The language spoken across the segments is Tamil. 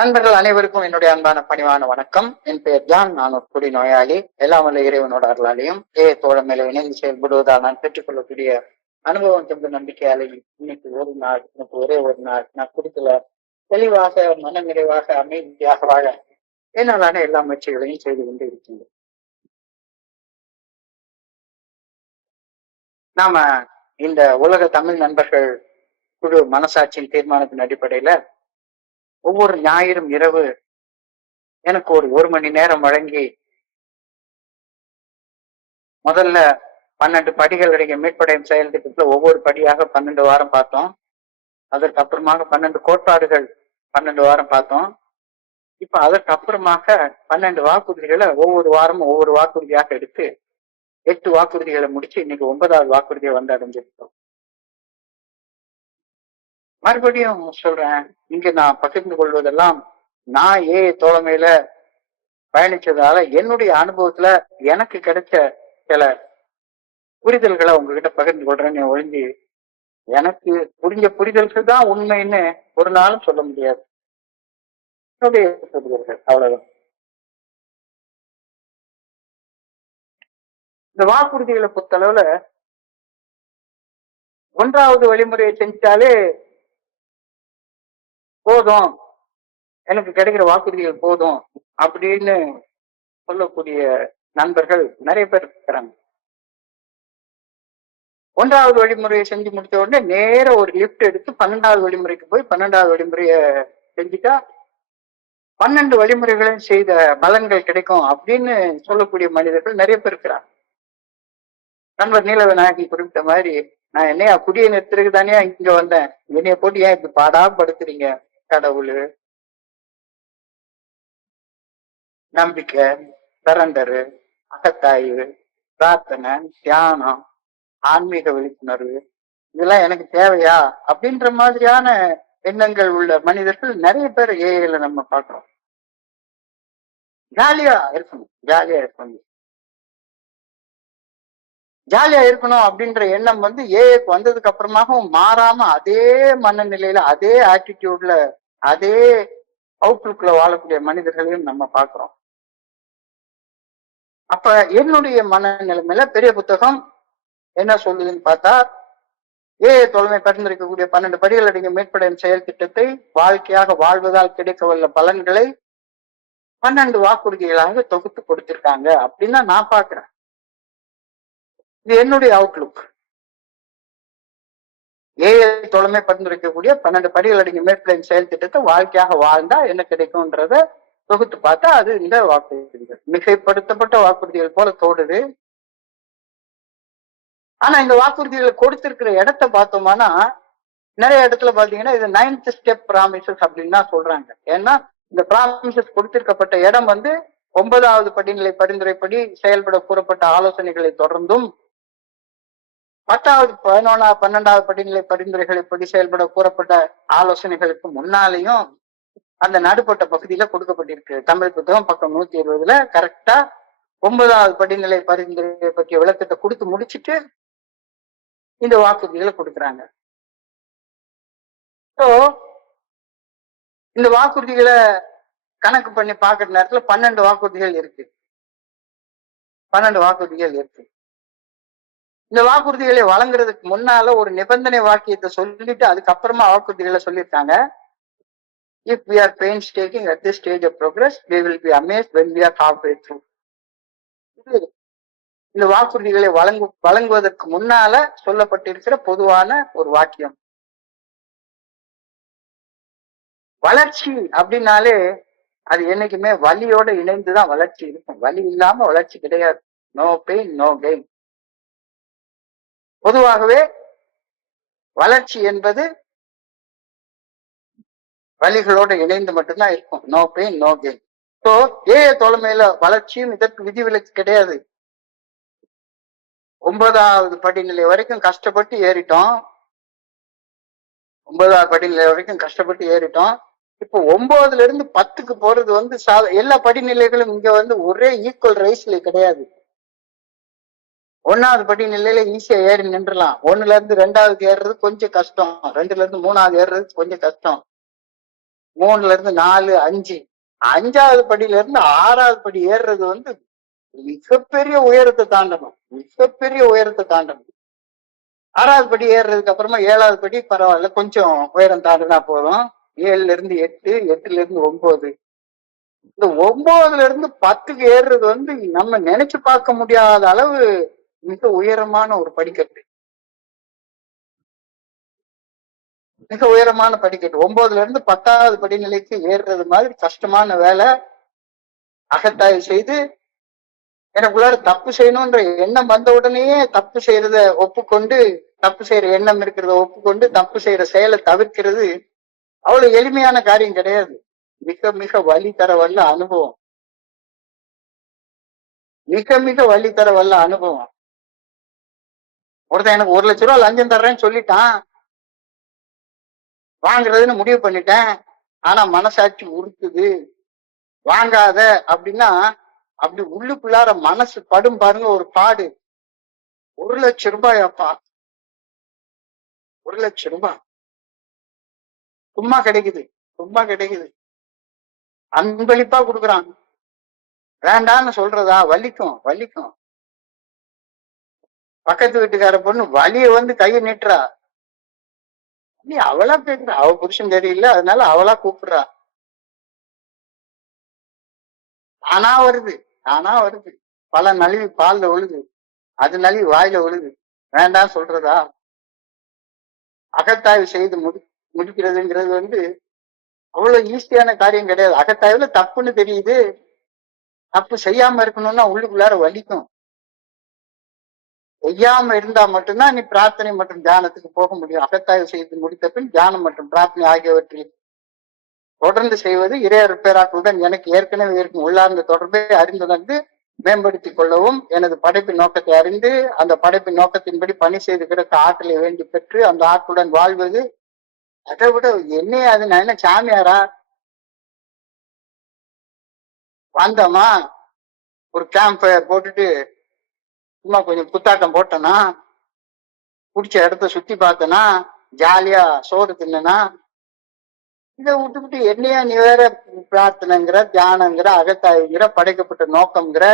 நண்பர்கள் அனைவருக்கும் என்னுடைய அன்பான பணிவான வணக்கம். என் பெயர் ஜான். நான் ஒரு குடி நோயாளி. எல்லாம் வல்ல இறைவனோட அருளாலையும் தோழமையில இணைந்து செயல்படுவதால் நான் பெற்றுக்கொள்ளக்கூடிய அனுபவம் தந்த நம்பிக்கையாலையும் இன்னைக்கு ஒரே ஒரு நாள் நான் குடிக்கல தெளிவாக மன நிறைவாக அமைதியாக வாழ என்னாலான எல்லா முயற்சிகளையும் செய்து கொண்டு இருக்கின்றோம். நாம இந்த உலக தமிழ் நண்பர்கள் குழு மனசாட்சியின் தீர்மானத்தின் அடிப்படையில ஒவ்வொரு ஞாயிறும் இரவு எனக்கு ஒரு மணி நேரம் வழங்கி முதல்ல 12 படிகள் அடங்கிய மீட்படையும் செயல் திட்டத்துல ஒவ்வொரு படியாக 12 வாரம் பார்த்தோம். அதற்கு அப்புறமாக 12 கோட்பாடுகள் 12 வாரம் பார்த்தோம். இப்ப அதற்கு அப்புறமாக 12 வாக்குறுதிகளை ஒவ்வொரு வாரமும் ஒவ்வொரு வாக்குறுதியாக எடுத்து 8 வாக்குறுதிகளை முடிச்சு இன்னைக்கு 9வது வாக்குறுதியை வந்து அடைஞ்சிருக்கோம். மறுபடியும் சொல்றேன், இங்க நான் பகிர்ந்து கொள்வதெல்லாம் நான் தோழமையில பயணிச்சதால என்னுடைய அனுபவத்துல எனக்கு கிடைச்ச சில புரிதல்களை உங்ககிட்ட பகிர்ந்து கொள்றேன்னு ஒழிஞ்சு எனக்கு புரிஞ்ச புரிதல்கள் தான் உண்மைன்னு ஒரு நாளும் சொல்ல முடியாது. புரிதல்கள் அவ்வளவுதான். இந்த வாக்குறுதிகளை பொறுத்தளவுல 1வது வழிமுறையை செஞ்சாலே போதும், எனக்கு கிடைக்கிற வாக்குறுதிகள் போதும் அப்படின்னு சொல்லக்கூடிய நண்பர்கள் நிறைய பேர் இருக்கிறாங்க. 1வது வழிமுறையை செஞ்சு முடிச்ச உடனே நேர ஒரு லிப்ட் எடுத்து 12வது வழிமுறைக்கு போய் 12வது வழிமுறைய செஞ்சுட்டா 12 வழிமுறைகளையும் செய்த பலன்கள் கிடைக்கும் அப்படின்னு சொல்லக்கூடிய மனிதர்கள் நிறைய பேர் இருக்கிறாங்க. நண்பர் நீலவிநாயகி குறிப்பிட்ட மாதிரி, நான் என்னையா குடியை நிறுத்துறதுக்கு தானே இங்க வந்தேன், என்னைய போட்டு ஏன் இப்படி படுத்துறீங்க? கடவுள், நம்பிக்கை, சரண்டரு, அகத்தாய்வு, பிரார்த்தனை, தியானம், ஆன்மீக விழிப்புணர்வு இதெல்லாம் எனக்கு தேவையா அப்படின்ற மாதிரியான எண்ணங்கள் உள்ள மனிதர்கள் நிறைய பேர் ஏஐல நம்ம பார்க்கிறோம். ஜாலியா இருக்கணும் அப்படின்ற எண்ணம் வந்து ஏஐக்கு வந்ததுக்கு அப்புறமாகவும் மாறாம அதே மனநிலையில அதே ஆட்டிடியூட்ல அதே அவுட்லுக்ல வாழக்கூடிய மனிதர்களையும் நம்ம பார்க்கிறோம். அப்ப என்னுடைய மனநிலைமையில பெரிய புத்தகம் என்ன சொல்லுதுன்னு பார்த்தா, தோழமை பரிந்துரைக்கக்கூடிய 12 படிகள் அடங்கிய மீட்படையும் செயல் திட்டத்தை வாழ்க்கையாக வாழ்வதால் கிடைக்க வல்ல பலன்களை 12 வாக்குறுதிகளாக தொகுத்து கொடுத்திருக்காங்க அப்படின்னு தான் நான் பாக்குறேன். இது என்னுடைய அவுட்லுக். தோழமை பரிந்துரைக்கக்கூடிய 12 படிகள் அடங்கிய மீட்படையும் செயல் திட்டத்தை வாழ்க்கையாக வாழ்ந்தா என்ன கிடைக்கும்ன்றத தொகுத்து பார்த்தா அது இந்த வாக்குறுதிகள் மிகைப்படுத்தப்பட்ட வாக்குறுதிகள் போல தோடுது. ஆனா இந்த வாக்குறுதிகளை கொடுத்திருக்கிற இடத்த பார்த்தோம்னா நிறைய இடத்துல பாத்தீங்கன்னா இது 9th ஸ்டெப் ப்ராமிசஸ் அப்படின்னு தான் சொல்றாங்க. ஏன்னா இந்த ப்ராமிசஸ் கொடுத்திருக்கப்பட்ட இடம் வந்து 9வது படிநிலை பரிந்துரைப்படி செயல்பட கூறப்பட்ட ஆலோசனைகளை தொடர்ந்தும் 10வது 11வது 12வது படிநிலை பரிந்துரைகளை செயல்பட கூறப்பட்ட ஆலோசனைகளுக்கு முன்னாலேயும் அந்த நடுப்பட்ட பகுதியில கொடுக்கப்பட்டிருக்கு. தமிழ் புத்தகம் பக்கம் 120 கரெக்டா 9வது படிநிலை பரிந்துரை பற்றிய விளக்கத்தை கொடுத்து முடிச்சுட்டு இந்த வாக்குறுதிகளை கொடுக்குறாங்க. ஸோ இந்த வாக்குறுதிகளை கணக்கு பண்ணி பார்க்குற நேரத்துல 12 வாக்குறுதிகள் இருக்கு. 12 வாக்குறுதிகள் இருக்கு. இந்த வாக்குறுதிகளை வழங்குறதுக்கு முன்னால ஒரு நிபந்தனை வாக்கியத்தை சொல்லிட்டு அதுக்கப்புறமா வாக்குறுதிகளை சொல்லியிருக்காங்க. If we are painstaking at this stage of progress, we will be amazed when we are halfway through. இந்த வாக்குறுதிகளை வழங்குவதற்கு முன்னால சொல்லப்பட்டிருக்கிற பொதுவான ஒரு வாக்கியம். வளர்ச்சி அப்படின்னாலே அது என்னைக்குமே வலியோட இணைந்துதான் வளர்ச்சி இருக்கும். வலி இல்லாம வளர்ச்சி கிடையாது. No pain no gain. பொதுவாகவே வளர்ச்சி என்பது வலிகளோட இணைந்து மட்டும்தான் இருக்கும். No pain no gain. So தோழமையில வளர்ச்சியும் இதற்கு விதிவிலக்கு கிடையாது. 9வது படிநிலை வரைக்கும் கஷ்டப்பட்டு ஏறிட்டோம். 9வது படிநிலை வரைக்கும் கஷ்டப்பட்டு ஏறிட்டோம். இப்போ 9ல இருந்து 10க்கு போறது வந்து எல்லா படிநிலைகளும் இங்க வந்து ஒரே ஈக்குவல் ரைஸ்ல கிடையாது. 1வது படிநிலையில ஈஸியா ஏறி நின்றுலாம். 1ல இருந்து 2வது ஏறுறது கொஞ்சம் கஷ்டம், 2ல இருந்து 3வது ஏறுறது கொஞ்சம் கஷ்டம். 3ல இருந்து 4, 5, 5வது படியில இருந்து 6வது படி ஏறுறது வந்து மிகப்பெரிய உயரத்தை தாண்டணும். மிகப்பெரிய உயரத்தை தாண்டணும். 6வது படி ஏறுறதுக்கு அப்புறமா 7வது படி பரவாயில்ல, கொஞ்சம் உயரம் தாண்டினா போதும். 7ல இருந்து 8, 8ல இருந்து 9. இந்த 9ல இருந்து 10க்கு ஏறுறது வந்து நம்ம நினைச்சு பார்க்க முடியாத அளவு மிக உயரமான ஒரு படிக்கட்டு. மிக உயரமான படிக்கட்டு. 9ல இருந்து 10வது படிநிலைக்கு ஏறுறது மாதிரி கஷ்டமான வேலை. அகத்தாய்வு செய்து எனக்குள்ளார தப்பு செய்யணும்ன்ற எண்ணம் வந்த உடனேயே தப்பு செய்யறத ஒப்புக்கொண்டு, தப்பு செய்யற எண்ணம் இருக்கிறத ஒப்புக்கொண்டு தப்பு செய்யற செயலை தவிர்க்கிறது அவ்வளவு எளிமையான காரியம் கிடையாது. மிக மிக வலி தர வல்ல அனுபவம். மிக மிக வலி தர வல்ல அனுபவம். ஒருத்தன் எனக்கு 1 லட்சம் ரூபாய் லஞ்சம் தர்றேன்னு சொல்லிட்டான், வாங்குறதுன்னு முடிவு பண்ணிட்டேன். ஆனா மனசாட்சி உறுத்துது, வாங்காத அப்படின்னா அப்படி உள்ளுக்குள்ளார மனசு படும் பாருங்க ஒரு பாடு. 1 லட்சம் ரூபாய் அப்பா, 1 லட்சம் ரூபாய் சும்மா கிடைக்குது, சும்மா கிடைக்குது. அன்பளிப்பா கொடுக்குறான். வேண்டான்னு சொல்றதா? வலிக்கும், வலிக்கும். பக்கத்து வீட்டுக்கார பொண்ணு வலிய வந்து கையை நீட்டுறா. நீ அவளா பேசுற, அவ புருஷன் தெரியல அதனால அவளா கூப்பிடுறா. ஆனா வருது, ஆனா வருது. பல நழுவி பால்ல விழுது, அது நழுவி வாயில விழுது. வேண்டாம் சொல்றதா? அகத்தாய்வு செய்து முடிக்கிறதுங்கிறது வந்து அவ்வளவு ஈஸியான காரியம் கிடையாது. அகத்தாய்வுல தப்புன்னு தெரியுது, தப்பு செய்யாம இருக்கணும்னா உள்ளுக்குள்ளார வலிக்கும். செய்யாம இருந்தா மட்டும்தான் நீ பிரார்த்தனை மற்றும் தியானத்துக்கு போக முடியும். அகத்தாய்வு செய்து முடித்த பின் தியானம் மற்றும் பிரார்த்தனை ஆகியவற்றில் தொடர்ந்து செய்வது இறையர் பேராக்களுடன் எனக்கு ஏற்கனவே இருக்கும் உள்ளார்ந்த தொடர்பை அறிந்துணர்ந்து மேம்படுத்திக் கொள்ளவும், எனது படைப்பின் நோக்கத்தை அறிந்து அந்த படைப்பின் நோக்கத்தின்படி பணி செய்து கிடக்க ஆற்றலை வேண்டி பெற்று அந்த ஆற்றுடன் வாழ்வது. அதை விட என்னைய அது நான் என்ன சாமியாரா? வந்தோமா, ஒரு கேம்ப் ஃபயர் போட்டுட்டு சும்மா கொஞ்சம் புத்தாட்டம் போட்டனா, பிடிச்ச இடத்த சுத்தி பார்த்தனா, ஜாலியா சோறு தின்னா, இதை விட்டுவிட்டு என்னையா நீ வேற பிரார்த்தனைங்கிற, தியானங்கிற, அகத்தாய்வுங்கிற, படைக்கப்பட்ட நோக்கம்ங்கிற,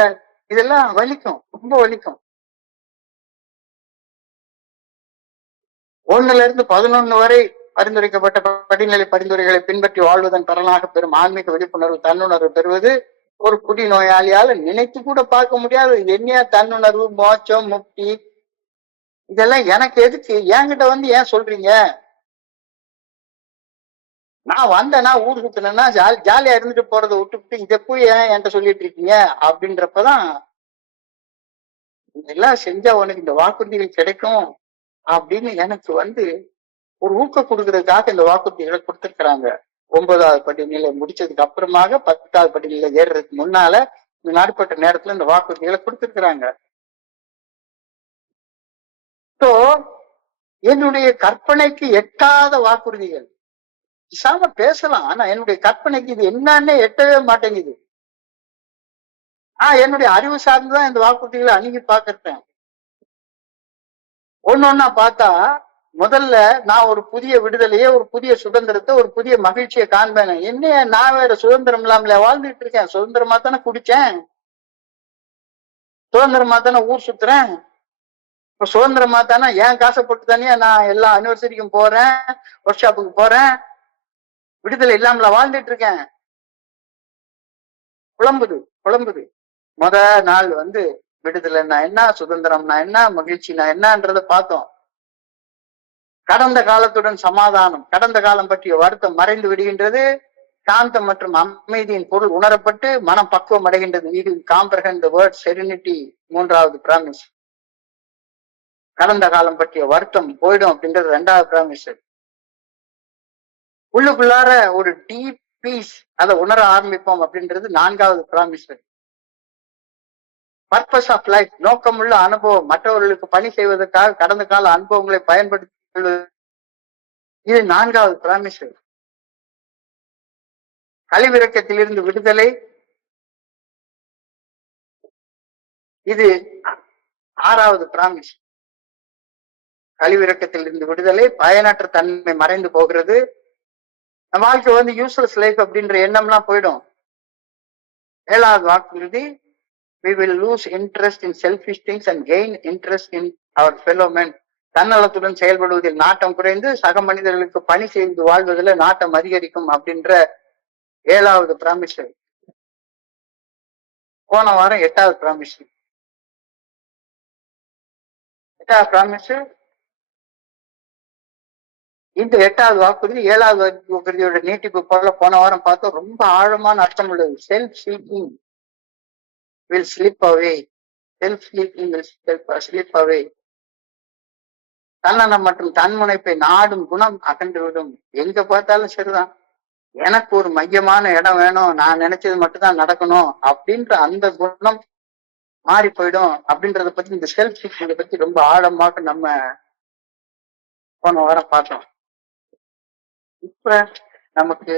இதெல்லாம் வலிக்கும், ரொம்ப வலிக்கும். 1ல இருந்து 11 வரை பரிந்துரைக்கப்பட்ட படிநிலை பரிந்துரைகளை பின்பற்றி வாழ்வதன் பலனாக பெறும் ஆன்மீக விழிப்புணர்வு தன்னுணர்வு பெறுவது ஒரு குடி நோயாளியால நினைத்து கூட பார்க்க முடியாது. என்னையா தன்னுணர்வு, மோட்சம், முக்தி, இதெல்லாம் எனக்கு எதுக்கு? என்கிட்ட வந்து ஏன் சொல்றீங்க? நான் வந்தேன்னா ஊர் சுத்தினா ஜாலியா இருந்துட்டு போறதை விட்டுவிட்டு இதை போய் ஏன் என்கிட்ட சொல்லிட்டு இருக்கீங்க அப்படின்றப்பதான் இதெல்லாம் செஞ்சா உனக்கு இந்த வாக்குறுதிகள் கிடைக்கும் அப்படின்னு எனக்கு வந்து ஒரு ஊக்கம் கொடுக்கறதுக்காக இந்த வாக்குறுதிகளை கொடுத்திருக்கிறாங்க. 9வது படிநிலை முடிச்சதுக்கு அப்புறமாக 10வது படிநிலை ஏறுறதுக்கு முன்னால இந்த நாடுபட்ட நேரத்துல இந்த வாக்குறுதிகளை கொடுத்திருக்கிறாங்க. ஸோ என்னுடைய கற்பனைக்கு எட்டாத வாக்குறுதிகள். விசாம பேசலாம், ஆனா என்னுடைய கற்பனைக்கு இது என்னன்னே எட்டவே மாட்டேங்குது. என்னுடைய அறிவு சார்ந்துதான் இந்த வாக்குறுதிகளை அணுகி பார்க்கிறேன். ஒன்னொன்னா பார்த்தா முதல்ல நான் ஒரு புதிய விடுதலையே, ஒரு புதிய சுதந்திரத்தை, ஒரு புதிய மகிழ்ச்சியை காண்பேன். என்னைய நான் வேற சுதந்திரம் இல்லாமல வாழ்ந்துட்டு இருக்கேன்? சுதந்திரமா தானே குடிச்சேன், சுதந்திரமா தானே ஊர் சுத்துறேன், இப்ப சுதந்திரமா தானே ஏன் காசை போட்டு தானே நான் எல்லா அனிவர்சரிக்கும் போறேன், ஒர்க் ஷாப்புக்கு போறேன். விடுதலை இல்லாமல வாழ்ந்துட்டு இருக்கேன். குழம்புது குழம்புது. முத நாள் வந்து விடுதலைன்னா என்ன, சுதந்திரம்னா என்ன, மகிழ்ச்சினா என்னன்றத பார்த்தோம். கடந்த காலத்துடன் சமாதானம், கடந்த காலம் பற்றிய வருத்தம் மறைந்து விடுகின்றது. சாந்தம் மற்றும் அமைதியின் பொருள் உணரப்பட்டு மனம் பக்குவம் அடைகின்றது. இது காம்ப்ரஹெண்ட் தி வேர்ட் செரினிட்டி, 3வது பிராமிஸ். கடந்த காலம் பற்றிய வருத்தம் போயிடும் அப்படின்றது 2வது பிராமிஸ். உள்ளுக்குள்ளார ஒரு டீப் பீஸ், அதை உணர ஆரம்பிப்போம் அப்படின்றது 4வது பிராமிஸ். பர்பஸ் ஆஃப் லைஃப், நோக்கமுள்ள அனுபவம், மற்றவர்களுக்கு பணி செய்வதற்காக கடந்த கால அனுபவங்களை பயன்படுத்தி கொள்வது, இது 4வது பிராமிஸ். கழிவிறக்கத்திலிருந்து விடுதலை, இது 6வது பிராமிஸ். கழிவிறக்கத்திலிருந்து விடுதலை, பயனற்ற தன்மை மறைந்து போகிறது, வாழ்க்கை வந்து யூஸ்லெஸ் லைஃப் அப்படின்ற எண்ணம்லாம் போயிடும். 7வது வாக்குறுதி, we will lose interest in selfish things and gain interest in our fellow men. தன்னலத்துடன் செயல்படுவதில் நாட்டம் குறைந்து சக மனிதர்களுக்கு பணி செய்து வாழ்வதில் நாட்டம் அதிகரிக்கும் அப்படின்ற 7வது பிராமிஸ். போன வாரம் 8வது பிராமிஸ். 8வது பிராமிஸ். இந்த 8வது வாக்குறுதி 7வது வாக்குறுதியோட நீட்டிப்பு போல போன வாரம் பார்த்தோம். ரொம்ப ஆழமான அர்த்தம் உள்ளது. Self seeking will slip away. Self seeking will slip away. தன்னலம் மற்றும் தன்முனைப்பை நாடும் குணம் அகன்றுவிடும். எங்க பார்த்தாலும் சரிதான், எனக்கு ஒரு மையமான இடம் வேணும், நான் நினைச்சது மட்டும்தான் நடக்கணும் அப்படின்ற அந்த குணம் மாறி போயிடும் அப்படின்றத பத்தி, இந்த செல்ஃப் சீக்கிங் பத்தி ரொம்ப ஆழமாக நம்ம போன வாரம் பார்த்தோம். இப்ப நமக்கு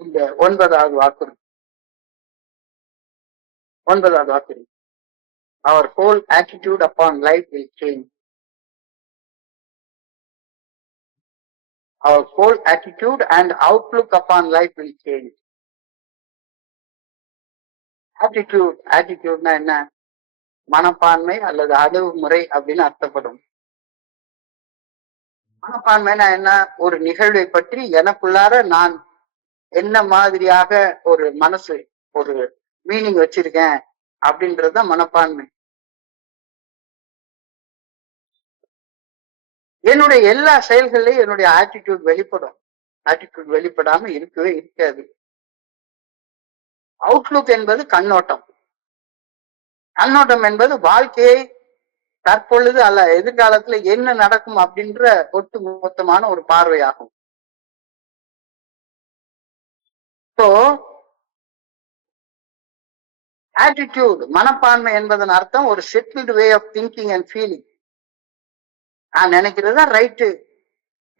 இந்த 9வது வாக்குறுதி. 9வது வாக்குறுதி, our whole attitude upon life will change. Our whole attitude and outlook upon life will change. attitude என்ன? மனப்பான்மை அல்லது அணுகுமுறை அப்படின்னு அர்த்தப்படும். மனப்பான்மைனா என்ன? ஒரு நிகழ்வை பற்றி எனக்குள்ளார நான் என்ன மாதிரியாக ஒரு மனசு, ஒரு மீனிங் வச்சிருக்கேன் அப்படின்றதுதான் மனப்பான்மை. என்னுடைய எல்லா செயல்கள்லயும் என்னுடைய ஆட்டிடியூட் வெளிப்படும். ஆட்டிடியூட் வெளிப்படாம இருக்கவே இருக்காது. அவுட்லுக் என்பது கண்ணோட்டம். கண்ணோட்டம் என்பது வாழ்க்கையை தற்பொழுது அல்ல எதிர்காலத்துல என்ன நடக்கும் அப்படின்ற ஒட்டு மொத்தமான ஒரு பார்வையாகும். ஸோ ஆட்டிடியூட், மனப்பான்மை என்பதன் அர்த்தம் ஒரு settled way of thinking and feeling. நான் நினைக்கிறதா ரைட்டு,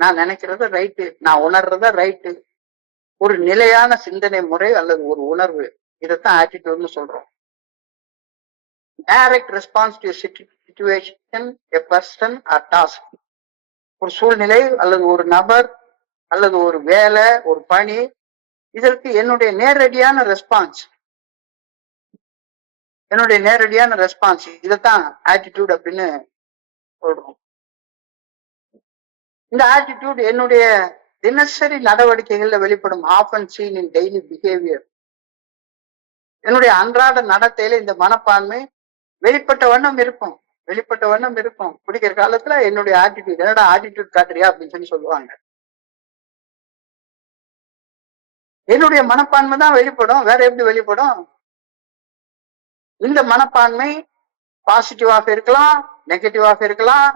நான் நினைக்கிறத ரைட்டு, நான் உணர்றத ரைட்டு, ஒரு நிலையான சிந்தனை முறை அல்லது ஒரு உணர்வு, இதைத்தான் ஆட்டிடியூட்னு சொல்றோம். Direct response to situation, a person or task. ஒரு சூழ்நிலை அல்லது ஒரு நபர் அல்லது ஒரு வேலை, ஒரு பணி, இதற்கு என்னுடைய நேரடியான ரெஸ்பான்ஸ், என்னுடைய நேரடியான ரெஸ்பான்ஸ், இதைத்தான் ஆட்டிடியூட் அப்படின்னு சொல்றோம். இந்த ஆட்டிடியூட் என்னுடைய தினசரி நடவடிக்கைகள்ல வெளிப்படும். Often seen in daily behaviour. என்னுடைய அன்றாட நடத்தையில இந்த மனப்பான்மை வெளிப்பட்ட வண்ணம் இருக்கும், வெளிப்பட்ட வண்ணம் இருக்கும். பிடிக்கிற காலத்துல என்னுடைய ஆட்டிடியூட், என்னோட ஆட்டிடியூட் காட்டுறியா அப்படின்னு சொல்லுவாங்க. என்னுடைய மனப்பான்மை தான் வெளிப்படும். வேற எப்படி வெளிப்படும்? இந்த மனப்பான்மை பாசிட்டிவாக இருக்கலாம், நெகட்டிவாக இருக்கலாம்,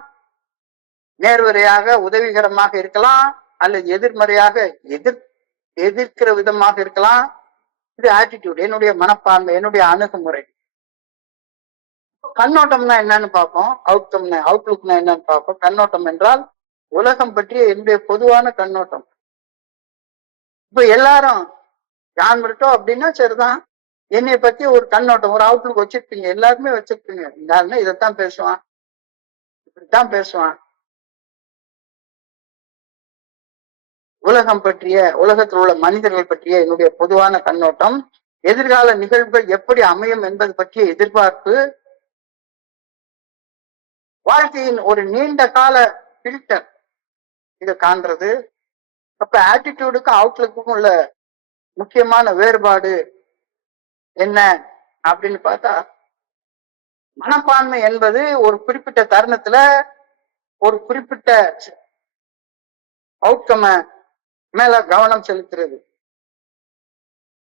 நேர்வரையாக உதவிகரமாக இருக்கலாம், அல்லது எதிர்மறையாக எதிர்க்கிற விதமாக இருக்கலாம். இது ஆட்டிடியூட், என்னுடைய மனப்பான்மை, என்னுடைய அணுகுமுறை. கண்ணோட்டம்னா என்னன்னு பார்ப்போம். அவுட்லுக்னா என்னன்னு பார்ப்போம். கண்ணோட்டம் என்றால் உலகம் பற்றிய என்னுடைய பொதுவான கண்ணோட்டம். இப்ப எல்லாரும் ஜான் பிரிட்டோ அப்படின்னா சரிதான், என்னை பத்தி ஒரு கண்ணோட்டம், ஒரு அவுட்லுக் வச்சிருப்பீங்க, எல்லாருமே வச்சிருப்பீங்க. இந்த இதைத்தான் பேசுவான், இப்படித்தான் பேசுவான். உலகம் பற்றிய, உலகத்தில் உள்ள மனிதர்கள் பற்றிய என்னுடைய பொதுவான கண்ணோட்டம், எதிர்கால நிகழ்வுகள் எப்படி அமையும் என்பது பற்றிய எதிர்பார்ப்பு, வாழ்க்கையின் ஒரு நீண்ட கால பில்டர், இதை காண்றது. அப்ப ஆட்டிடியூடுக்கும் அவுட்லுக்கும் உள்ள முக்கியமான வேறுபாடு என்ன அப்படின்னு பார்த்தா, மனப்பான்மை என்பது ஒரு குறிப்பிட்ட தருணத்துல ஒரு குறிப்பிட்ட அவுட்கம மேல கவனம் செலுத்துறது.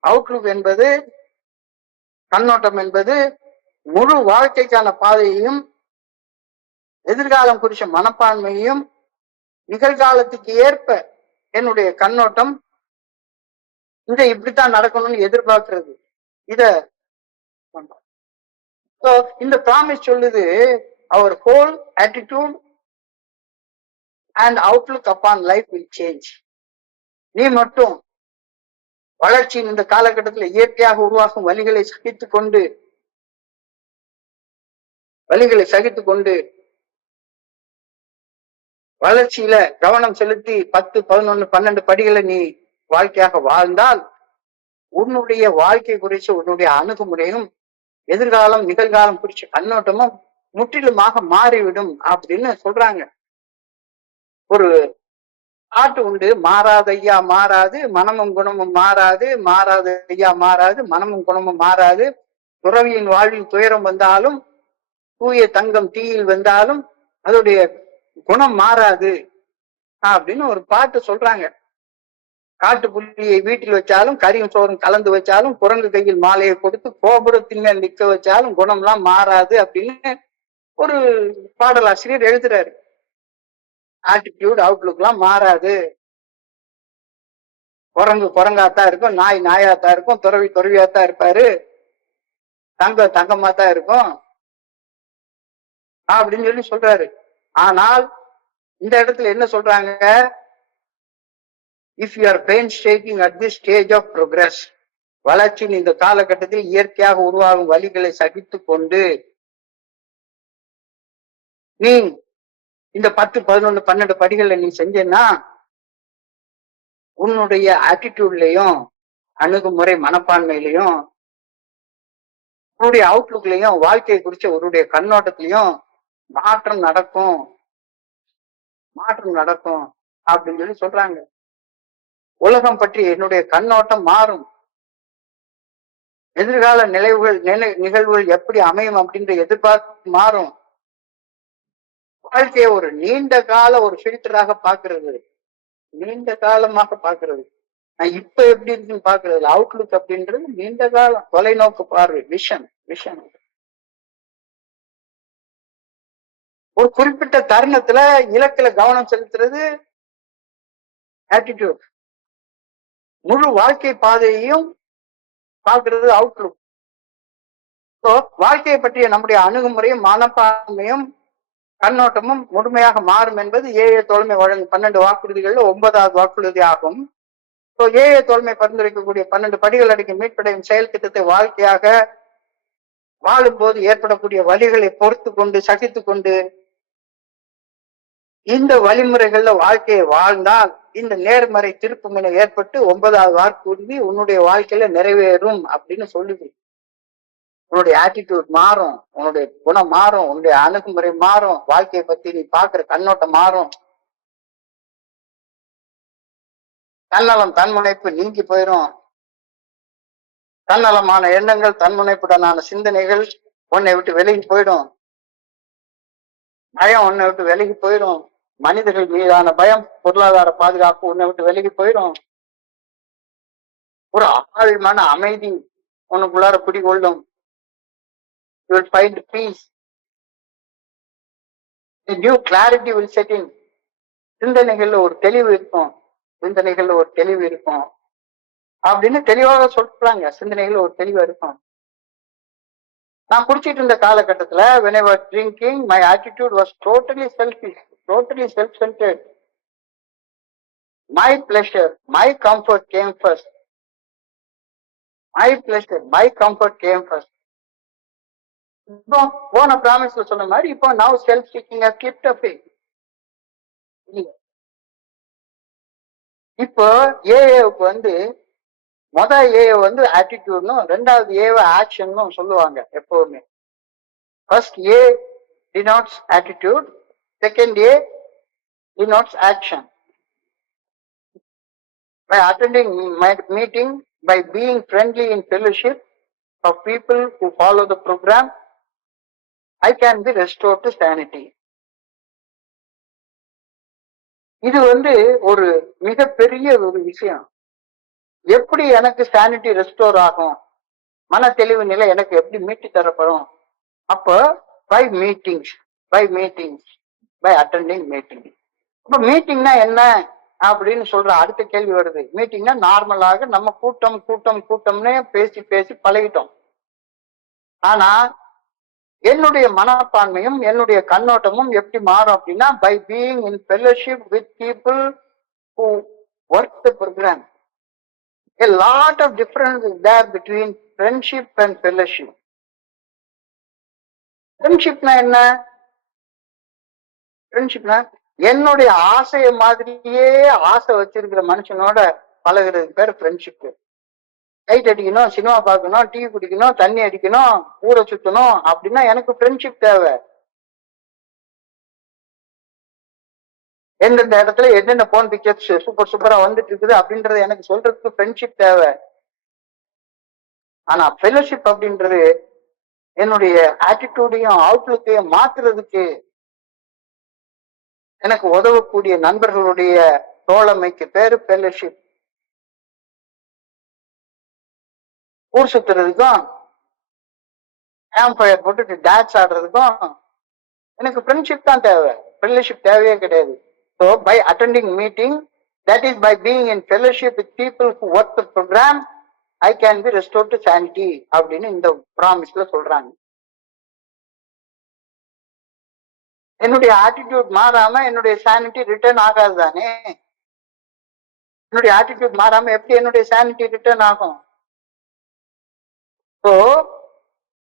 அவுட்லுக் என்பது, கண்ணோட்டம் என்பது முழு வாழ்க்கைக்கான பாதையையும், எதிர்காலம் குறிச்ச மனப்பான்மையையும், நிகழ்காலத்துக்கு ஏற்ப என்னுடைய கண்ணோட்டம், இதை இப்படித்தான் நடக்கணும்னு எதிர்பார்க்கிறது. இத இந்த ப்ராமிஸ் சொல்லுது, அவர் whole attitude and outlook upon life will change. நீ மட்டும் வளர்ச்சியின் இந்த காலகட்டத்தில் இயற்கையாக உருவாகும் வழிகளை சகித்துக் கொண்டு வளர்ச்சியில கவனம் செலுத்தி 10, 11, 12 படிகளை நீ வாழ்க்கையாக வாழ்ந்தால் உன்னுடைய வாழ்க்கை குறிச்சு உன்னுடைய அணுகுமுறையும் எதிர்காலம் நிகழ்காலம் குறிச்ச கண்ணோட்டமும் முற்றிலுமாக மாறிவிடும் அப்படின்னு சொல்றாங்க. ஒரு பாட்டு உண்டு, மாறாத ஐயா மாறாது மனமும் குணமும் மாறாது, மாறாத ஐயா மாறாது மனமும் குணமும் மாறாது, துறவியின் வாழ்வில் துயரம் வந்தாலும் தூய தங்கம் தீயில் வந்தாலும் அதோடைய குணம் மாறாது அப்படின்னு ஒரு பாட்டு சொல்றாங்க. காட்டு புள்ளியை வீட்டில் வச்சாலும் கரியும் சோறும் கலந்து வச்சாலும் குரங்கு கையில் மாலையை கொடுத்து கோபுரத்தின் மேல் நிற்க வச்சாலும் குணம்லாம் மாறாது அப்படின்னு ஒரு பாடலாசிரியர் எழுதுறாரு. ஆட்டிடியூட் அவுட்லுக் எல்லாம் மாறாது. குரங்கு குரங்காத்தான் இருக்கும், நாய் நாயாத்தான் இருக்கும், துறவி துறவியாத்தான் இருப்பாரு, தங்கம் தங்கமாத்தான் இருக்கும் அப்படின்னு சொல்லி சொல்றாரு. ஆனால் இந்த இடத்துல என்ன சொல்றாங்க? If you are painstaking at this stage of progress, வளர்ச்சியின் இந்த காலகட்டத்தில் இயற்கையாக உருவாகும் வழிகளை சகித்து கொண்டு நீ இந்த 10, 11, 12 படிகளை நீ செஞ்சேன்னா உன்னுடைய ஆட்டிடியூட்லயும் அணுகுமுறை மனப்பான்மையிலையும் உன்னுடைய அவுட்லுக்லயும் வாழ்க்கையை குறிச்ச உன்னுடைய கண்ணோட்டத்திலையும் மாற்றம் நடக்கும் அப்படின்னு சொல்லி சொல்றாங்க. உலகம் பற்றி என்னுடைய கண்ணோட்டம் மாறும், எதிர்கால நிகழ்வுகள் எப்படி அமையும் அப்படின்ற எதிர்பார்ப்பு மாறும். வாழ்க்கையை ஒரு நீண்ட கால ஒரு ஃபில்டராக பாக்குறது, நீண்ட காலமாக பாக்குறது. நான் இப்ப எப்படி இருக்குன்னு பாக்குறது அவுட்லுக் அப்படின்றது நீண்ட காலம் தொலைநோக்கு பார்வை, விஷன். ஒரு குறிப்பிட்ட தருணத்துல இலக்குல கவனம் செலுத்துறது ஆட்டிடியூட். முழு வாழ்க்கை பாதையையும் பார்க்கிறது அவுட்லுக். வாழ்க்கையை பற்றிய நம்முடைய அணுகுமுறையும் மனப்பான்மையும் கண்ணோட்டமும் முழுமையாக மாறும் என்பது ஏஏ தோழமை வழங்கும் 12 வாக்குறுதிகள்ல 9வது வாக்குறுதி ஆகும். ஏஏ தோழமை பரிந்துரைக்கக்கூடிய 12 படிகள் அடங்கிய மீட்படையும் செயல் திட்டத்தை வாழ்க்கையாக வாழும் போது ஏற்படக்கூடிய வழிகளை பொறுத்து கொண்டு சகித்து கொண்டு இந்த வழிமுறைகள்ல வாழ்க்கையை வாழ்ந்தால் இந்த நேர்மறை திருப்புமுனை ஏற்பட்டு 9வது வாக்குறுதி உன்னுடைய வாழ்க்கையில நிறைவேறும் அப்படின்னு சொல்லுது. உன்னுடைய ஆட்டிடியூட் மாறும், உன்னுடைய குணம் மாறும், உன்னுடைய அணுகுமுறை மாறும், வாழ்க்கையை பத்தி நீ பாக்குற கண்ணோட்டம் மாறும், தன்னலம் தன்முனைப்பு நீங்கி போயிடும், தன்னலமான எண்ணங்கள் தன்முனைப்புடனான சிந்தனைகள் உன்னை விட்டு விலகி போயிடும், பயம் உன்னை விட்டு விலகி போயிடும், மனிதர்கள் மீதான பயம், பொருளாதார பாதுகாப்பு உன்னை விட்டு விலகி போயிடும், ஒரு ஆழ்மான அமைதி உனக்குள்ளார குடிகொள்ளும். You will find peace. A new clarity will set in. சிந்தனைகள்ல ஒரு தெளிவு இருக்கும் அப்படின்னு தெளிவாக சொல்றாங்க. சிந்தனைகள் ஒரு தெளிவு இருக்கும். நான் குடிச்சிட்டு இருந்த காலகட்டத்துல when I was drinking, my attitude was totally selfish, totally self-centered. My pleasure, my comfort came first. இப்போ போன ப்ராமிஸ்ல சொன்ன மாதிரி இப்போ now self seeking has kept up. இப்போ ஏஏவுக்கு வந்து ஏ வந்து ஆட்டிடியூட்னும் 2வது ஏவை ஆக்ஷன் சொல்லுவாங்க எப்பவுமே. First A denotes attitude, second A denotes action. By attending my meeting, by being friendly in fellowship of people who follow the program, I can be restored to sanity. இது வந்து ஒரு மிகப்பெரிய ஒரு விஷயம். எப்படி எனக்கு சானிட்டி ரெஸ்டோர் ஆகும், மன தெளிவு நிலை எனக்கு எப்படி மீட்டி தரப்படும்? அப்போ by meetings, by attending meeting. அப்ப மீட்டிங்னா என்ன அப்படின்னு சொல்ற அடுத்த கேள்வி வருது. மீட்டிங்னா நார்மலாக நம்ம கூட்டம்னே பேசி பழகிட்டோம். ஆனா என்னுடைய மனப்பான்மையும் என்னுடைய கண்ணோட்டமும் எப்படி மாறும் அப்படின்னா by being in fellowship with people who work the programme. A lot of difference is there between friendship and fellowship. ஃப்ரெண்ட்ஷிப்னா என்ன? ஃப்ரெண்ட்ஷிப்னா என்னுடைய ஆசைய மாதிரியே ஆசை வச்சிருக்கிற மனுஷனோட பழகுறதுக்கு பேர் ஃப்ரெண்ட்ஷிப். லைட் அடிக்கணும், சினிமா பார்க்கணும், டீ குடிக்கணும், தண்ணி அடிக்கணும், ஊரை சுத்தணும் அப்படின்னா எனக்கு ஃப்ரெண்ட்ஷிப் தேவை. எந்தெந்த இடத்துல என்னென்ன போன் பிக்சர்ஸ் சூப்பர் சூப்பரா வந்துட்டு இருக்குது அப்படின்றத எனக்கு சொல்றதுக்கு ஃப்ரெண்ட்ஷிப் தேவை. ஆனா ஃபெலோஷிப் அப்படின்றது என்னுடைய ஆட்டிடியூடையும் அவுட்லுக்கையும் மாத்துறதுக்கு எனக்கு உதவக்கூடிய நண்பர்களுடைய தோழமைக்கு பேரு ஃபெலோஷிப். ஊர் சுத்துறதுக்கும் கேம்ப் ஃபயர் போட்டுட்டு டான்ஸ் ஆடுறதுக்கும் எனக்கு ஃப்ரெண்ட்ஷிப் தான் தேவை, ஃபெலோஷிப் தேவையே கிடையாது. So by attending meeting, that is by being in fellowship with people who work the program, I can be restored to sanity அப்படின்னு இந்த ப்ராமிஸ்ல சொல்றாங்க. என்னுடைய ஆட்டிடியூட் மாறாம என்னுடைய சானிட்டி ரிட்டர்ன் ஆகாது தானே. என்னுடைய ஆட்டிடியூட் மாறாம எப்படி என்னுடைய சானிட்டி ரிட்டர்ன் ஆகும்? ஸோ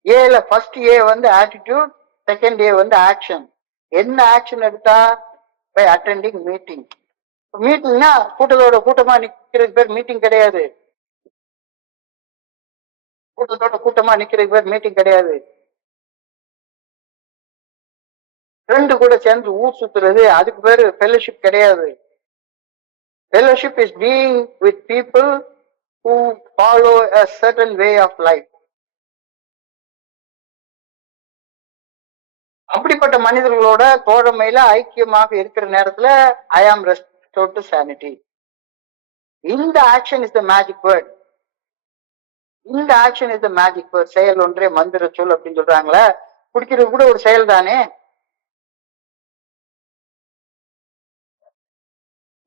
ஏல ஃபர்ஸ்ட் ஏ வந்து ஆட்டிடியூட், செகண்ட் ஏ வந்து ஆக்ஷன். என்ன ஆக்ஷன் எடுத்தா? By attending meeting. மீட்டிங்னா கூட்டத்தோட கூட்டமா நிக்கிறது பேர் மீட்டிங் கிடையாது. கூட்டத்தோட கூட்டமா நிக்கிறது பேர் மீட்டிங் கிடையாது. ஃப்ரெண்டு கூட சேர்ந்து ஊர் சுத்துறது அதுக்கு பேரு ஃபெலோஷிப் கிடையாது. Fellowship is being with people who follow a certain way of life. அப்படிப்பட்ட மனிதர்களோட தோழமையில ஐக்கியமாக இருக்கிற நேரத்துல I am restored to sanity. இந்த action is the magic word. இந்த action is the magic word. செயல் ஒன்றே மந்திர சொல் அப்படின்னு சொல்றாங்களே, குடிக்கிறது கூட ஒரு செயல் தானே.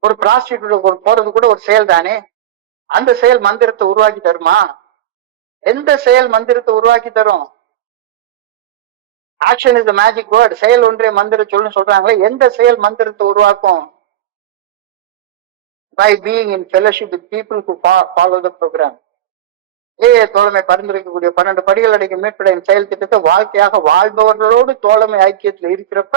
ஒரு பிராஸ்டிடியூட் போறது கூட ஒரு செயல் தானே. அந்த செயல் மந்திரத்தை உருவாக்கி தருமா? எந்த செயல் மந்திரத்தை உருவாக்கி தரும்? Action is the magic word. செயல் ஒன்றே மந்திர சொல்லுன்னு சொல்றாங்களே, எந்த செயல் மந்திரத்தை உருவாக்கும்? By being in fellowship with people who follow the programme. தோழமை பரிந்துரைக்கக்கூடிய 12 படிகள் அடங்கிய மீட்படையின் செயல் திட்டத்தை வாழ்க்கையாக வாழ்பவர்களோடு தோழமை ஐக்கியத்துல இருக்கிறப்ப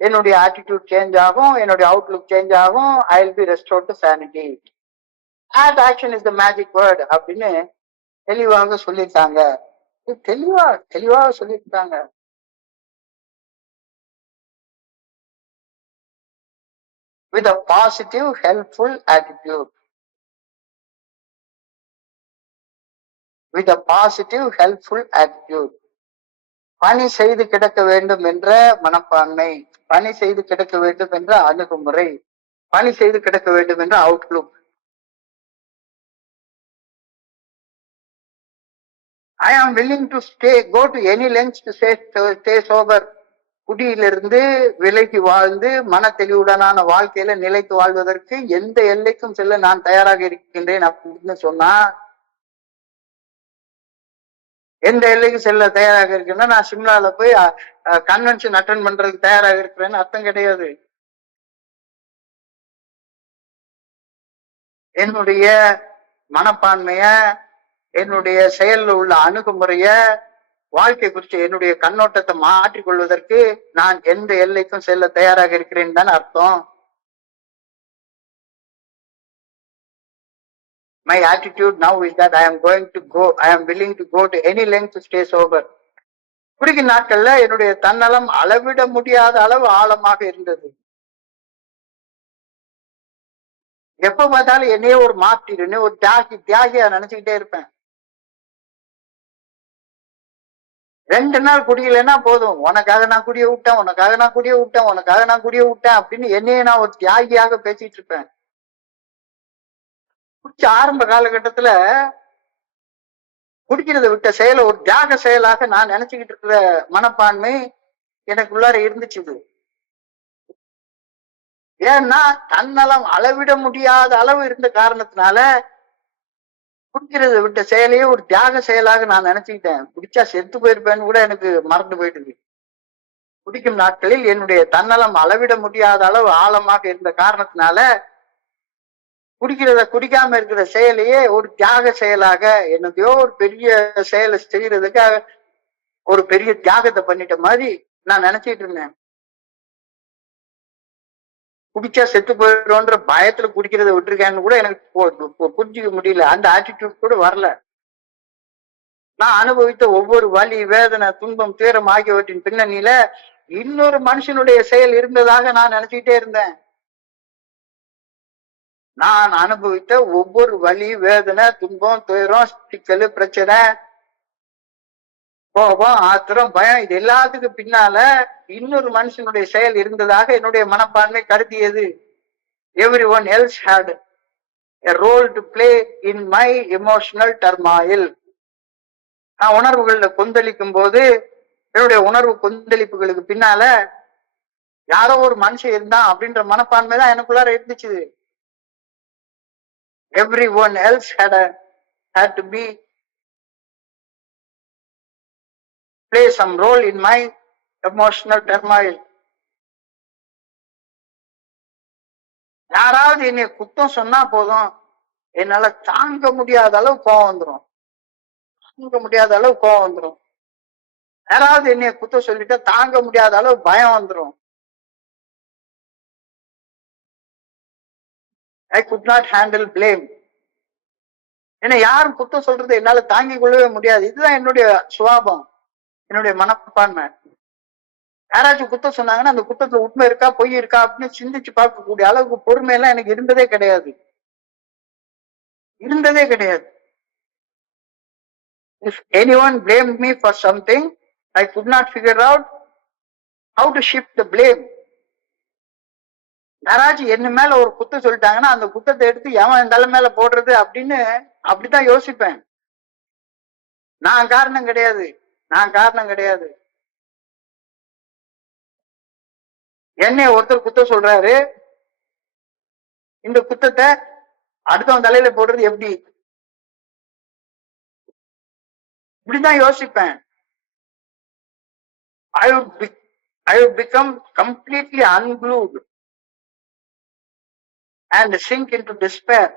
என்னுடைய ஆட்டிடியூட் சேஞ்ச் ஆகும், என்னுடைய அவுட்லுக் சேஞ்ச் ஆகும். I will be restored to sanity. that action is the magic word அப்படின்னு தெளிவாக சொல்லியிருக்காங்க. தெளிவாக சொல்லியிருக்காங்க. with a positive helpful attitude. with a positive helpful attitude. பணி செய்து கிடக்க வேண்டும் என்ற மனப்பான்மை, பணி செய்து கிடக்க வேண்டும் என்ற அணுகுமுறை, பணி செய்து கிடக்க வேண்டும் என்ற Outlook. I am willing to go to any lengths to stay sober. குடியிலிருந்து விலகி வாழ்ந்து மன தெளிவுடனான வாழ்க்கையில நிலைத்து வாழ்வதற்கு எந்த எல்லைக்கும் செல்ல நான் தயாராக இருக்கின்றேன் அப்படின்னு சொன்னா, எந்த எல்லைக்கு செல்ல தயாராக இருக்குன்னா நான் சிம்லால போய் கன்வென்ஷன் அட்டென்ட் பண்றதுக்கு தயாராக இருக்கிறேன்னு அர்த்தம் கிடையாது. என்னுடைய மனப்பான்மைய, என்னுடைய செயல்ல உள்ள அணுகுமுறைய, வாழ்க்கை குறித்து என்னுடைய கண்ணோட்டத்தை மாற்றிக்கொள்வதற்கு நான் எந்த எல்லைக்கும் செல்ல தயாராக இருக்கிறேன்னு தான் அர்த்தம். My attitude now is that I am willing to go to any length to stay sober. குடிக்கும் நாட்கள்ல என்னுடைய தன்னலம் அளவிட முடியாத அளவு ஆழமாக இருந்தது. எப்ப பார்த்தாலும் என்னையே ஒரு மாற்றிடுன்னு ஒரு தியாகியா நினைச்சுக்கிட்டே இருப்பேன். 2 நாள் குடிக்கலைன்னா போதும், உனக்காக நான் குடிய விட்டேன், உனக்காக நான் குடிய விட்டேன், உனக்காக நான் குடிய விட்டேன் அப்படின்னு என்னையே நான் ஒரு தியாகியாக பேசிட்டு இருப்பேன். குடிச்ச ஆரம்ப காலகட்டத்துல குடிக்கிறத விட்ட செயலை ஒரு தியாக செயலாக நான் நினைச்சுக்கிட்டு இருக்கிற மனப்பான்மை எனக்குள்ளார இருந்துச்சு. ஏன்னா தன்னலம் அளவிட முடியாத அளவு இருந்த காரணத்தினால குடிக்கிறத விட்ட செயலையே ஒரு தியாக செயலாக நான் நினைச்சுக்கிட்டேன். குடிச்சா செத்து போயிருப்பேன்னு கூட எனக்கு மறந்து போயிடுது. குடிக்கும் நாட்களில் என்னுடைய தன்னலம் அளவிட முடியாத அளவு ஆழமாக இருந்த காரணத்தினால குடிக்காம இருக்கிற செயலையே ஒரு தியாக செயலாக, என்னதையோ ஒரு பெரிய செயலை செய்யறதுக்காக ஒரு பெரிய தியாகத்தை பண்ணிட்ட மாதிரி நான் நினைச்சிட்டு இருந்தேன். குடிச்சா செத்து போயிடும்ன்ற பயத்துல குடிக்கிறத விட்டுருக்கேன்னு கூட எனக்கு புரிஞ்சுக்க முடியல. அந்த ஆட்டிடியூட் கூட வரல. நான் அனுபவித்த ஒவ்வொரு வலி, வேதனை, துன்பம், துயரம் ஆகியவற்றின் பின்னணியில இன்னொரு மனுஷனுடைய செயல் இருந்ததாக நான் நினைச்சுக்கிட்டே இருந்தேன். நான் அனுபவித்த ஒவ்வொரு வலி, வேதனை, துன்பம், துயரம், சிக்கல், பிரச்சனை, கோபம், ஆத்திரம், பயம், இது எல்லாத்துக்கும் பின்னால இன்னொரு மனுஷனுடைய செயல் இருந்ததாக என்னுடைய மனப்பான்மை கருதியது. Everyone else had a role to play in my emotional turmoil. நான் உணர்வுகள்ல கொந்தளிக்கும் போது என்னுடைய உணர்வு கொந்தளிப்புகளுக்கு பின்னால யாரோ ஒரு மனுஷன் இருந்தான் அப்படின்ற மனப்பான்மை தான் எனக்குள்ளார இருந்துச்சு. Everyone else had to play some role in my emotional turmoil. யாராவது என்னை குத்தம் சொன்னா போதும், என்னால தாங்க முடியாத அளவு கோவம் வந்துடும். தாங்க முடியாத அளவு கோவம் வந்துடும். யாராவது என்னைய குத்தம் சொல்லிட்டு தாங்க முடியாத அளவு பயம் வந்துடும். I could not handle blame. என்ன யாரும் குத்தம் சொல்றது என்னால தாங்கிக் கொள்ளவே முடியாது. இதுதான் என்னுடைய சுபாவம், என்னுடைய மனப்பான்மை. யாராச்சும் குத்தம் சொன்னாங்கன்னா அந்த குத்தத்துல உண்மை இருக்கா பொய் இருக்கா அப்படின்னு சிந்திச்சு பார்க்கக்கூடிய அளவுக்கு பொறுமையெல்லாம் எனக்கு இருந்ததே கிடையாது. If anyone blamed me for something, I could not figure out how to shift the blame. யாராச்சும் என்ன மேல ஒரு குத்தம் சொல்லிட்டாங்கன்னா அந்த குத்தத்தை எடுத்து எவன் தலை மேல போடுறது அப்படின்னு அப்படித்தான் யோசிப்பேன். நான் காரணம் கிடையாது. என்னை ஒருத்தர் குத்தம் சொல்றாரு, இந்த குத்தத்தை அடுத்தவன் தலையில போடுறது எப்படி, இப்படிதான் யோசிப்பேன். I would become completely unglued and sink into despair.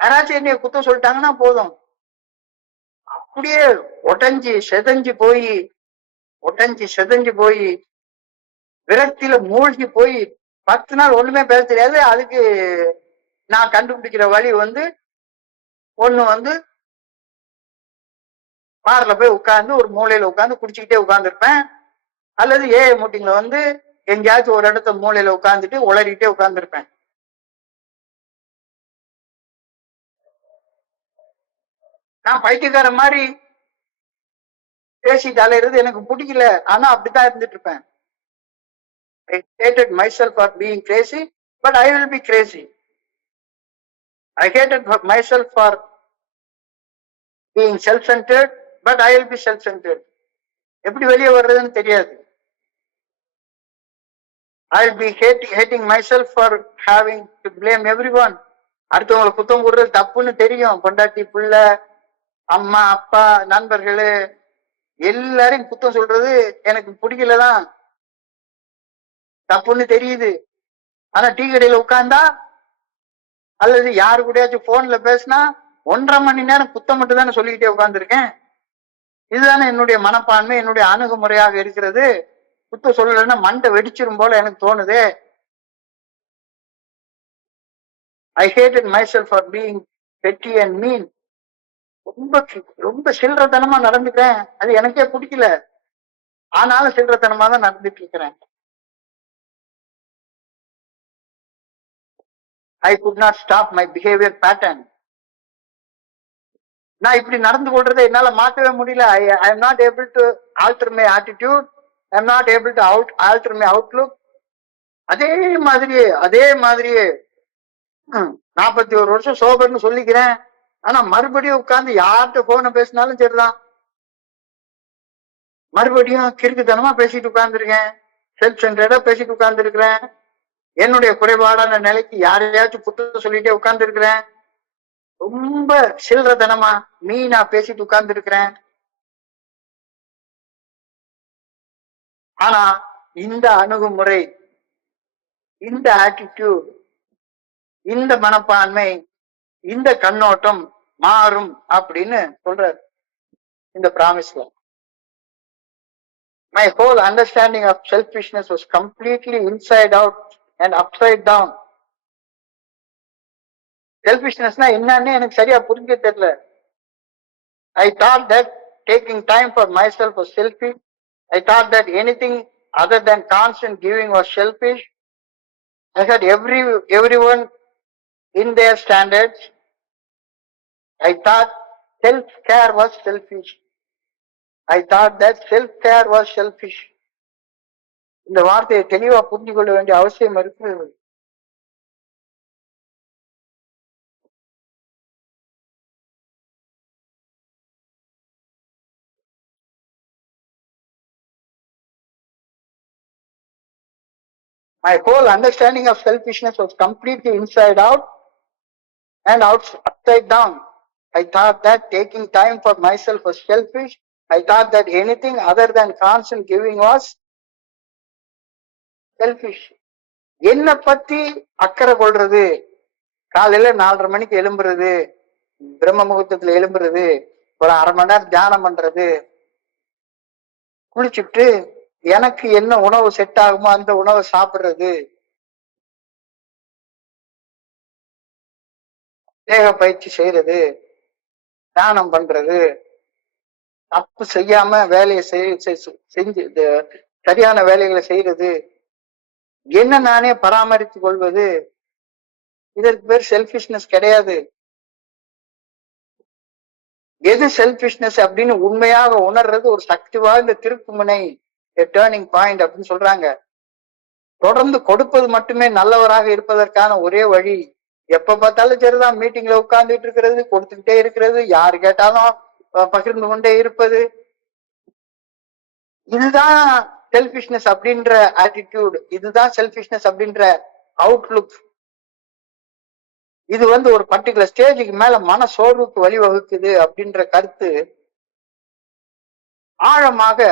யாராச்சும் என்னைய குத்தம் சொல்லிட்டாங்கன்னா போதும், அப்படியே ஒட்டஞ்சு செதஞ்சு போய் விரக்தியில மூழ்கி போய் 10 நாள் ஒண்ணுமே பேச தெரியாது. அதுக்கு நான் கண்டுபிடிக்கிற வழி ஒண்ணு பார்ல போய் உட்கார்ந்து ஒரு மூலையில உட்கார்ந்து குடிச்சுக்கிட்டே உட்கார்ந்துருப்பேன். அல்லது ஏஐ மீட்டிங்ல எங்கேயாச்சும் ஒரு இடத்த மூலையில உட்கார்ந்துட்டு உளறிக்கிட்டே உட்கார்ந்துருப்பேன். நான் பைத்தியக்கார மாதிரி பேசிட்டு அலையிறது எனக்கு பிடிக்கல. ஆனா அப்படித்தான் இருந்துட்டு இருப்பேன். I hated myself for being crazy, but I will be crazy. I hated myself for being self-centered, but I will be self-centered. எப்படி வெளியே வர்றதுன்னு தெரியாது. I will be hating myself for having to blame everyone. அடுத்தவங்களை குத்தம் கூடுறது தப்புன்னு தெரியும். பொண்டாட்டி, பிள்ளை, அம்மா, அப்பா, நண்பர்களு எல்லாரையும் குத்தம் சொல்றது எனக்கு பிடிக்கலதான், தப்புன்னு தெரியுது. ஆனா டீ கடையில உட்கார்ந்தா அல்லது யாரு கூடயாச்சும் போன்ல பேசினா 1.5 மணி நேரம் குத்தம் மட்டும் தானே சொல்லிக்கிட்டே உட்கார்ந்துருக்கேன். இதுதானே என்னுடைய மனப்பான்மை, என்னுடைய அணுகுமுறையாக இருக்கிறது. குத்தம் சொல்லலைன்னா மண்டை வெடிச்சிரும் போல எனக்கு தோணுது. I hated myself for being petty and mean. ரொம்ப சில்லறத்தனமா நடந்துட்டேன். அது எனக்கே பிடிக்கல. ஆனாலும் சில்லறத்தனமா தான் நடந்துட்டு இருக்கிறேன். I could not stop my behavior pattern. நான் இப்படி நடந்து கொள்றதை என்னால மாற்றவே முடியல. I am not able to alter my attitude. I am not able to alter my outlook. அதே மாதிரியே 41 வருஷம் சோபர்னு சொல்லிக்கிறேன். ஆனா மறுபடியும் உட்கார்ந்து யார்கிட்ட போன பேசினாலும் சரிதான், மறுபடியும் கிறுக்குத்தனமா பேசிட்டு உட்கார்ந்துருக்கேன். செல்ஃப் சென்டர்டா பேசிட்டு உட்கார்ந்து இருக்கிறேன். என்னுடைய குறைபாடான நிலைக்கு யாரையாச்சும் புத்தகம் சொல்லிட்டே உட்கார்ந்து இருக்கிறேன். ரொம்ப சில்லறத்தனமா மீனா பேசிட்டு உட்கார்ந்து இருக்கிறேன். ஆனா இந்த அணுகுமுறை, இந்த ஆட்டிடியூட், இந்த மனப்பான்மை, இந்த கண்ணோட்டம் மாறும் அப்படின்னு சொல்றாரு இந்த பிராமிஸ்ல. My whole understanding of selfishness was completely inside out and upside down. செல்ஃபிஷ்னஸ்னா என்னன்னு எனக்கு சரியா புரிஞ்ச தெரியல. I thought that taking time for myself was selfish. I thought that anything other than constant giving was selfish. I had everyone in their standards. I thought self-care was selfish. I thought that self-care was selfish. இந்த வார்த்தையை தெளிவா புரிஞ்சு கொள்ள வேண்டிய அவசியம் இருக்கு. My whole understanding of selfishness was completely inside out and upside down. I thought that taking time for myself was selfish. I thought that anything other than constant giving was selfish. என்னை பத்தி அக்கறை கொள்றது, காலையில 4:30 மணிக்கு எழும்புறது, பிரம்ம முகூர்த்தத்துல எழும்புறது, ஒரு 1/2 மணி நேரம் தியானம் பண்றது, குளிச்சுட்டு எனக்கு என்ன உணவு செட் ஆகுமோ அந்த உணவை சாப்பிடுறது, தேக பயிற்சி செய்யறது, தியானம் பண்றது, தப்பு செய்யாம வேலையை செஞ்சு சரியான வேலைகளை செய்யறது, என்ன நானே பராமரித்துக் கொள்வது, இதற்கு பேர் செல்ஃபிஷ்னஸ் கிடையாது. எது செல்ஃபிஷ்னஸ் அப்படின்னு உண்மையாக உணர்றது ஒரு சக்தி வாய்ந்த திருப்புமுனை, டேர்னிங் பாயிண்ட் அப்படின்னு சொல்றாங்க. தொடர்ந்து கொடுப்பது மட்டுமே நல்லவராக இருப்பதற்கான ஒரே வழி. எப்ப பார்த்தாலும் சரிதான், மீட்டிங்ல உட்கார்ந்துட்டு இருக்கிறது, கொடுத்துக்கிட்டே இருக்கிறது, யாரு கேட்டாலும் பகிர்ந்து கொண்டே இருப்பது, இதுதான் செல்ஃபிஷ்னஸ் அப்படின்ற ஆட்டிடியூட், இதுதான் செல்ஃபிஷ்னஸ் அப்படின்ற அவுட்லுக். இது ஒரு பர்டிகுலர் ஸ்டேஜுக்கு மேல மன சோர்வுக்கு வழிவகுக்குது அப்படின்ற கருத்து ஆழமாக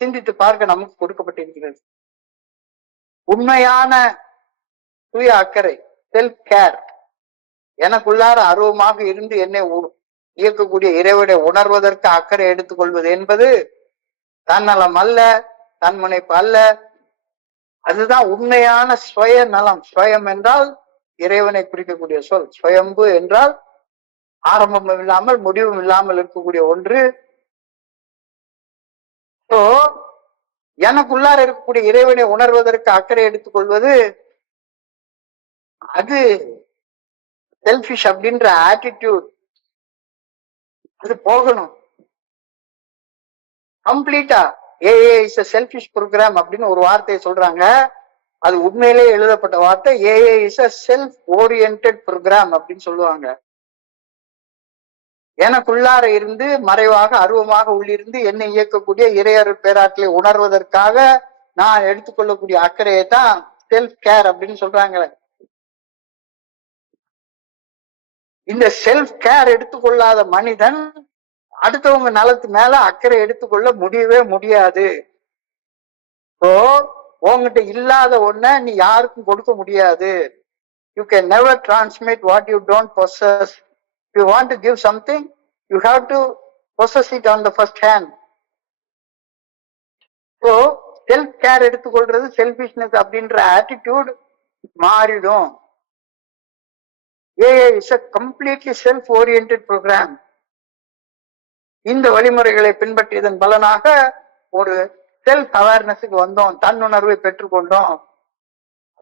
சிந்தித்து பார்க்க நமக்கு கொடுக்கப்பட்டிருக்கிறது. உண்மையான சுய அக்கறை, செல்ஃப் கேர், எனக்குள்ளார அருவமாக இருந்து என்னை இயக்கக்கூடிய இறைவனை உணர்வதற்கு அக்கறை எடுத்துக்கொள்வது என்பது தன்னலம் அல்ல, தன்முனைப்பு அல்ல. அதுதான் உண்மையான சுய நலம். சுயம் என்றால் இறைவனை குறிக்கக்கூடிய சொல். சுயம்பு என்றால் ஆரம்பமும் இல்லாமல் முடிவும் இல்லாமல் இருக்கக்கூடிய ஒன்று. எனக்குள்ளார இருக்கக்கூடிய இறைவனை உணர்வதற்கு அக்கறை எடுத்துக் கொள்வது, அது செல்ஃபிஷ் அப்படின்ற ஆட்டிடியூட். அது போகணும் கம்ப்ளீட்டா. AA is a selfish programme அப்படின்னு ஒரு வார்த்தையை சொல்றாங்க. அது உண்மையிலேயே எழுதப்பட்ட வார்த்தை. AA is a self oriented programme அப்படின்னு சொல்லுவாங்க. எனக்குள்ளார இருந்து மறைவாக அருவமாக உள்ளிருந்து என்னை இயக்கக்கூடிய இறையருள் பேராற்றலை உணர்வதற்காக நான் எடுத்துக்கொள்ளக்கூடிய அக்கறையை தான் செல்ஃப் கேர் அப்படின்னு சொல்றாங்க. இந்த செல்ஃப் கேர் எடுத்துக்கொள்ளாத மனிதன் அடுத்தவங்க நலத்து மேல அக்கறை எடுத்துக்கொள்ள முடியவே முடியாது. உங்ககிட்ட இல்லாத ஒன்ன நீ யாருக்கும் கொடுக்க முடியாது. You can never transmit what you don't possess. If you want to give something, you have to possess it on the first hand. Self care எடுத்துக்கொள்றது, செல்ஃபிஷ்னஸ் அப்படின்ற ஆட்டிடியூட் மாறிடும். AA is a completely self-oriented program. இந்த வழிமுறைகளை பின்பற்றியதன் பலனாக ஒரு செல்ஃப் அவேர்னஸுக்கு வந்தோம், தன்னுணர்வை பெற்றுக்கொண்டோம்.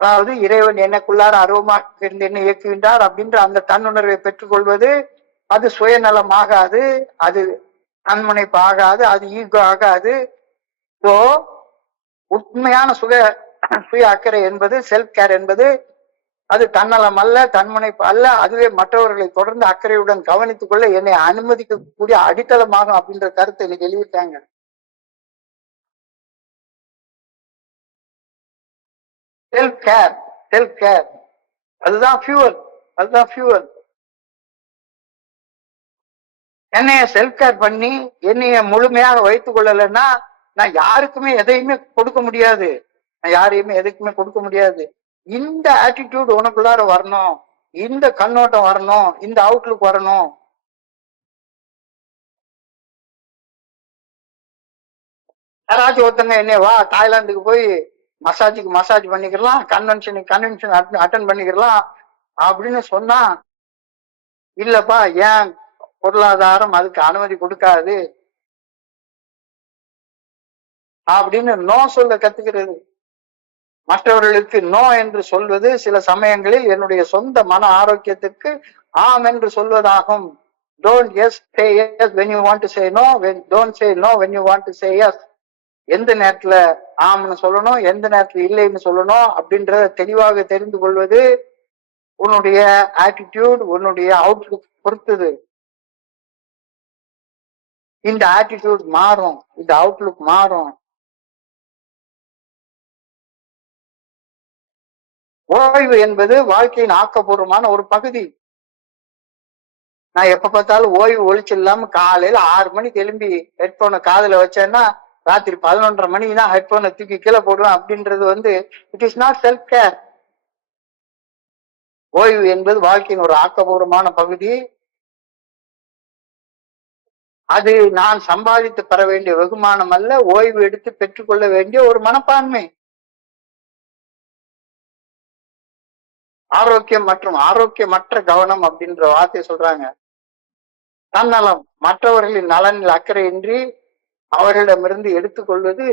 அதாவது இறைவன் எனக்குள்ளார அருவமாக இருந்து என்ன இயக்குகின்றார் அப்படின்ற அந்த தன்னுணர்வை பெற்றுக்கொள்வது, அது சுயநலம் ஆகாது, அது தன்முனைப்பு ஆகாது, அது ஈகோ ஆகாது. உண்மையான சுய அக்கறை என்பது, செல்ஃப் கேர் என்பது, அது தன்னலம் அல்ல, தன்முனைப்பு அல்ல. அதுவே மற்றவர்களை தொடர்ந்து அக்கறையுடன் கவனித்துக் கொள்ள என்னை அனுமதிக்கக்கூடிய அடித்தளமாகும் அப்படின்ற கருத்தை இன்னைக்கு எழுதிட்டாங்க. செல்ஃப் கேர், செல்ஃப் கேர், அதுதான் ஃபியூவல், அதுதான் ஃபியூவல். என்னைய செல்ஃப் கேர் பண்ணி என்னைய முழுமையாக வைத்துக் கொள்ளலைன்னா நான் யாருக்குமே எதையுமே கொடுக்க முடியாது, நான் யாரையுமே எதுக்குமே கொடுக்க முடியாது. இந்த ஆட்டிடியூட் உனக்குள்ளார வரணும், இந்த கண்ணோட்டம் வரணும், இந்த அவுட்லுக் வரணும். யாராச்சும் ஒருத்தங்க என்னைய வா தாய்லாந்துக்கு போய் மசாஜுக்கு மசாஜ் பண்ணிக்கலாம், கன்வென்ஷன் அட்டன் பண்ணிக்கலாம் அப்படின்னு சொன்னா, இல்லப்பா ஏன் பொருளாதாரம் அதுக்கு அனுமதி கொடுக்காது அப்படின்னு நோ சொல்ல கத்துக்கிறது. மற்றவர்களுக்கு நோ என்று சொல்வது சில சமயங்களில் என்னுடைய சொந்த மன ஆரோக்கியத்திற்கு ஆம் என்று சொல்வதாகும். Don't yes say yes when you want to say no, don't say no when you want to say yes. எந்த நேரத்துல ஆம்னு சொல்லணும், எந்த நேரத்துல இல்லைன்னு சொல்லணும் அப்படின்றத தெளிவாக தெரிந்து கொள்வது உன்னுடைய ஆட்டிடியூட், உன்னுடைய அவுட்லுக் பொறுத்தது. இந்த ஆட்டிடியூட் மாறும், இந்த அவுட்லுக் மாறும். ஓய்வு என்பது வாழ்க்கையின் ஆக்கப்பூர்வமான ஒரு பகுதி. நான் எப்ப பார்த்தாலும் ஓய்வு ஒழிச்சு இல்லாம காலையில 6 மணிக்கு எழும்பி ஹெட்போனை காதுல வச்சேன்னா ராத்திரி 11:30 மணிக்கு தான் ஹெட்போனை தூக்கி கீழே போடுவேன் அப்படின்றது it is not self care. ஓய்வு என்பது வாழ்க்கையின் ஒரு ஆக்கப்பூர்வமான பகுதி. அது நான் சம்பாதித்து பெற வேண்டிய வெகுமானம் அல்ல, ஓய்வு எடுத்து பெற்றுக்கொள்ள வேண்டிய ஒரு மனப்பான்மை. ஆரோக்கியம் மற்றும் ஆரோக்கியமற்ற கவனம் அப்படின்ற வார்த்தையை சொல்றாங்க. தன்னலம், மற்றவர்களின் நலனில் அக்கறையின்றி அவர்களிடமிருந்து எடுத்துக்கொள்வது,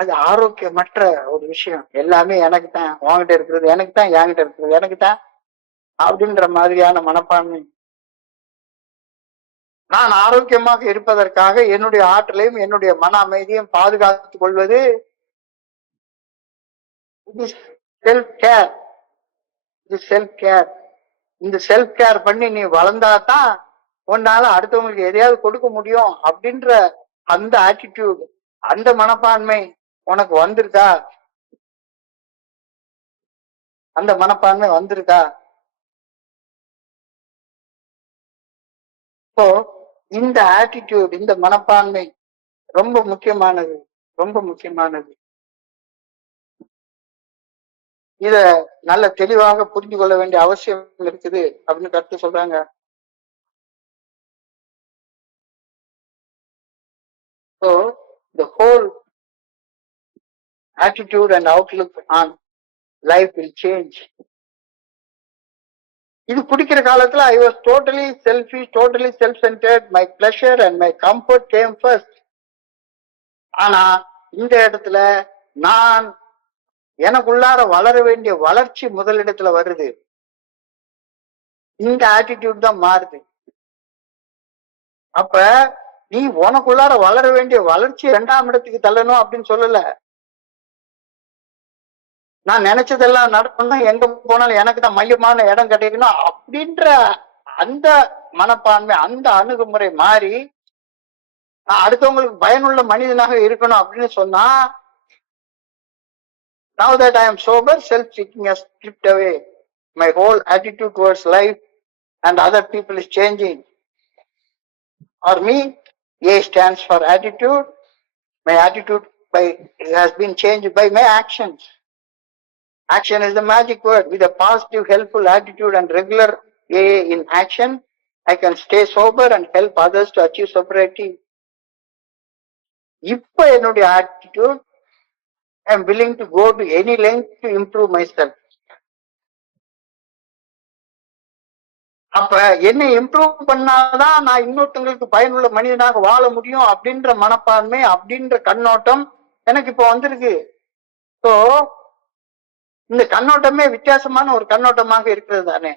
அது ஆரோக்கியமற்ற ஒரு விஷயம். எல்லாமே எனக்கு தான், உங்ககிட்ட இருக்கிறது எனக்கு தான், என்கிட்ட இருக்கிறது எனக்கு தான் அப்படின்ற மாதிரியான மனப்பான்மை. நான் ஆரோக்கியமாக இருப்பதற்காக என்னுடைய ஆற்றலையும் என்னுடைய மன அமைதியையும் பாதுகாத்துக் கொள்வது செல்ஃப் கேர். இது செல்ஃப் கேர். இந்த செல்ஃப் கேர் பண்ணி நீ வளர்ந்தாதான் உன்னால அடுத்தவங்களுக்கு எதையாவது கொடுக்க முடியும் அப்படின்ற அந்த ஆட்டிடியூட், அந்த மனப்பான்மை உனக்கு வந்திருக்கா? அந்த மனப்பான்மை வந்திருக்கா? இப்போ இந்த ஆட்டிடியூட், இந்த மனப்பான்மை ரொம்ப முக்கியமானது, ரொம்ப முக்கியமானது. இத நல்ல தெளிவாக புரிந்து கொள்ள வேண்டிய அவசியம் இருக்குது அப்படின்னு கருத்து சொல்றாங்க. So the whole attitude and outlook on life will change. இது குடிக்கிற காலத்துல I was totally selfish, totally self-centered. My pleasure and my comfort came first. ஆனா இந்த இடத்துல நான் எனக்குள்ளார வளர வேண்டிய வளர்ச்சி முதலிடத்துல வருது. இந்த ஆட்டிடியூட் தான் மாறுது. அப்ப நீ உனக்குள்ளார வளர வேண்டிய வளர்ச்சி 2ஆம் இடத்துக்கு தள்ளணும் அப்படின்னு சொல்லல. நான் நினைச்சதெல்லாம் நடக்கணும், எங்க போனாலும் எனக்கு தான் மையமான இடம் கிடைக்கணும் அப்படின்ற அந்த மனப்பான்மை, அந்த அணுகுமுறை மாறி நான் அடுத்தவங்களுக்கு பயனுள்ள மனிதனாக இருக்கணும் அப்படின்னு சொன்னா, now that I am sober, self-seeking has stripped away. My whole attitude towards life and other people is changing. For me, A stands for attitude. My attitude has been changed by my actions. Action is the magic word. With a positive, helpful attitude and regular A in action, I can stay sober and help others to achieve sobriety. இப்ப என்னுடைய attitude, I am willing to go to any length to improve myself. அப்ப என்னை இம்ப்ரூவ் பண்ணாதான் நான் இன்னொருத்தங்களுக்கு பயனுள்ள மனிதனாக வாழ முடியும் அப்படின்ற மனப்பான்மை, அப்படின்ற கண்ணோட்டம் எனக்கு இப்ப வந்திருக்கு. ஸோ இந்த கண்ணோட்டமே வித்தியாசமான ஒரு கண்ணோட்டமாக இருக்கிறது தானே.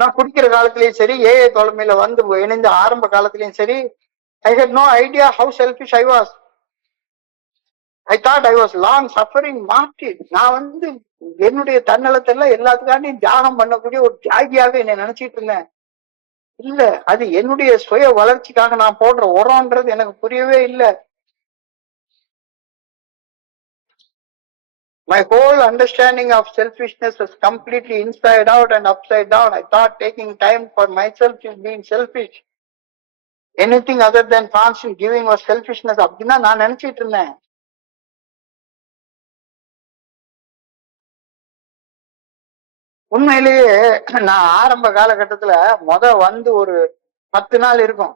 நான் குடிக்கிற காலத்திலயும் சரி, ஏஏ தலைமையில வந்து இணைந்த ஆரம்ப காலத்திலயும் சரி, I had no idea how selfish I was. I thought I was long suffering martyr. நான் என்னுடைய தன்னலத்தெல்லாம் எல்லாத்துக்காண்டியும் தியாகம் பண்ணக்கூடிய ஒரு தியாகியாக என்னை நினைச்சிட்டு இருந்தேன். இல்ல, அது என்னுடைய சுய வளர்ச்சிக்காக நான் போடுற உரம்ன்றது எனக்கு புரியவே இல்லை. My whole understanding of selfishness was completely inside out and upside down. I thought taking time for myself is being selfish. Anything other than constant giving was selfishness அப்படின்னா நான் நினைச்சிட்டு இருந்தேன். உண்மையிலேயே நான் ஆரம்ப காலகட்டத்துல வந்து ஒரு 10 நாள் இருக்கும்.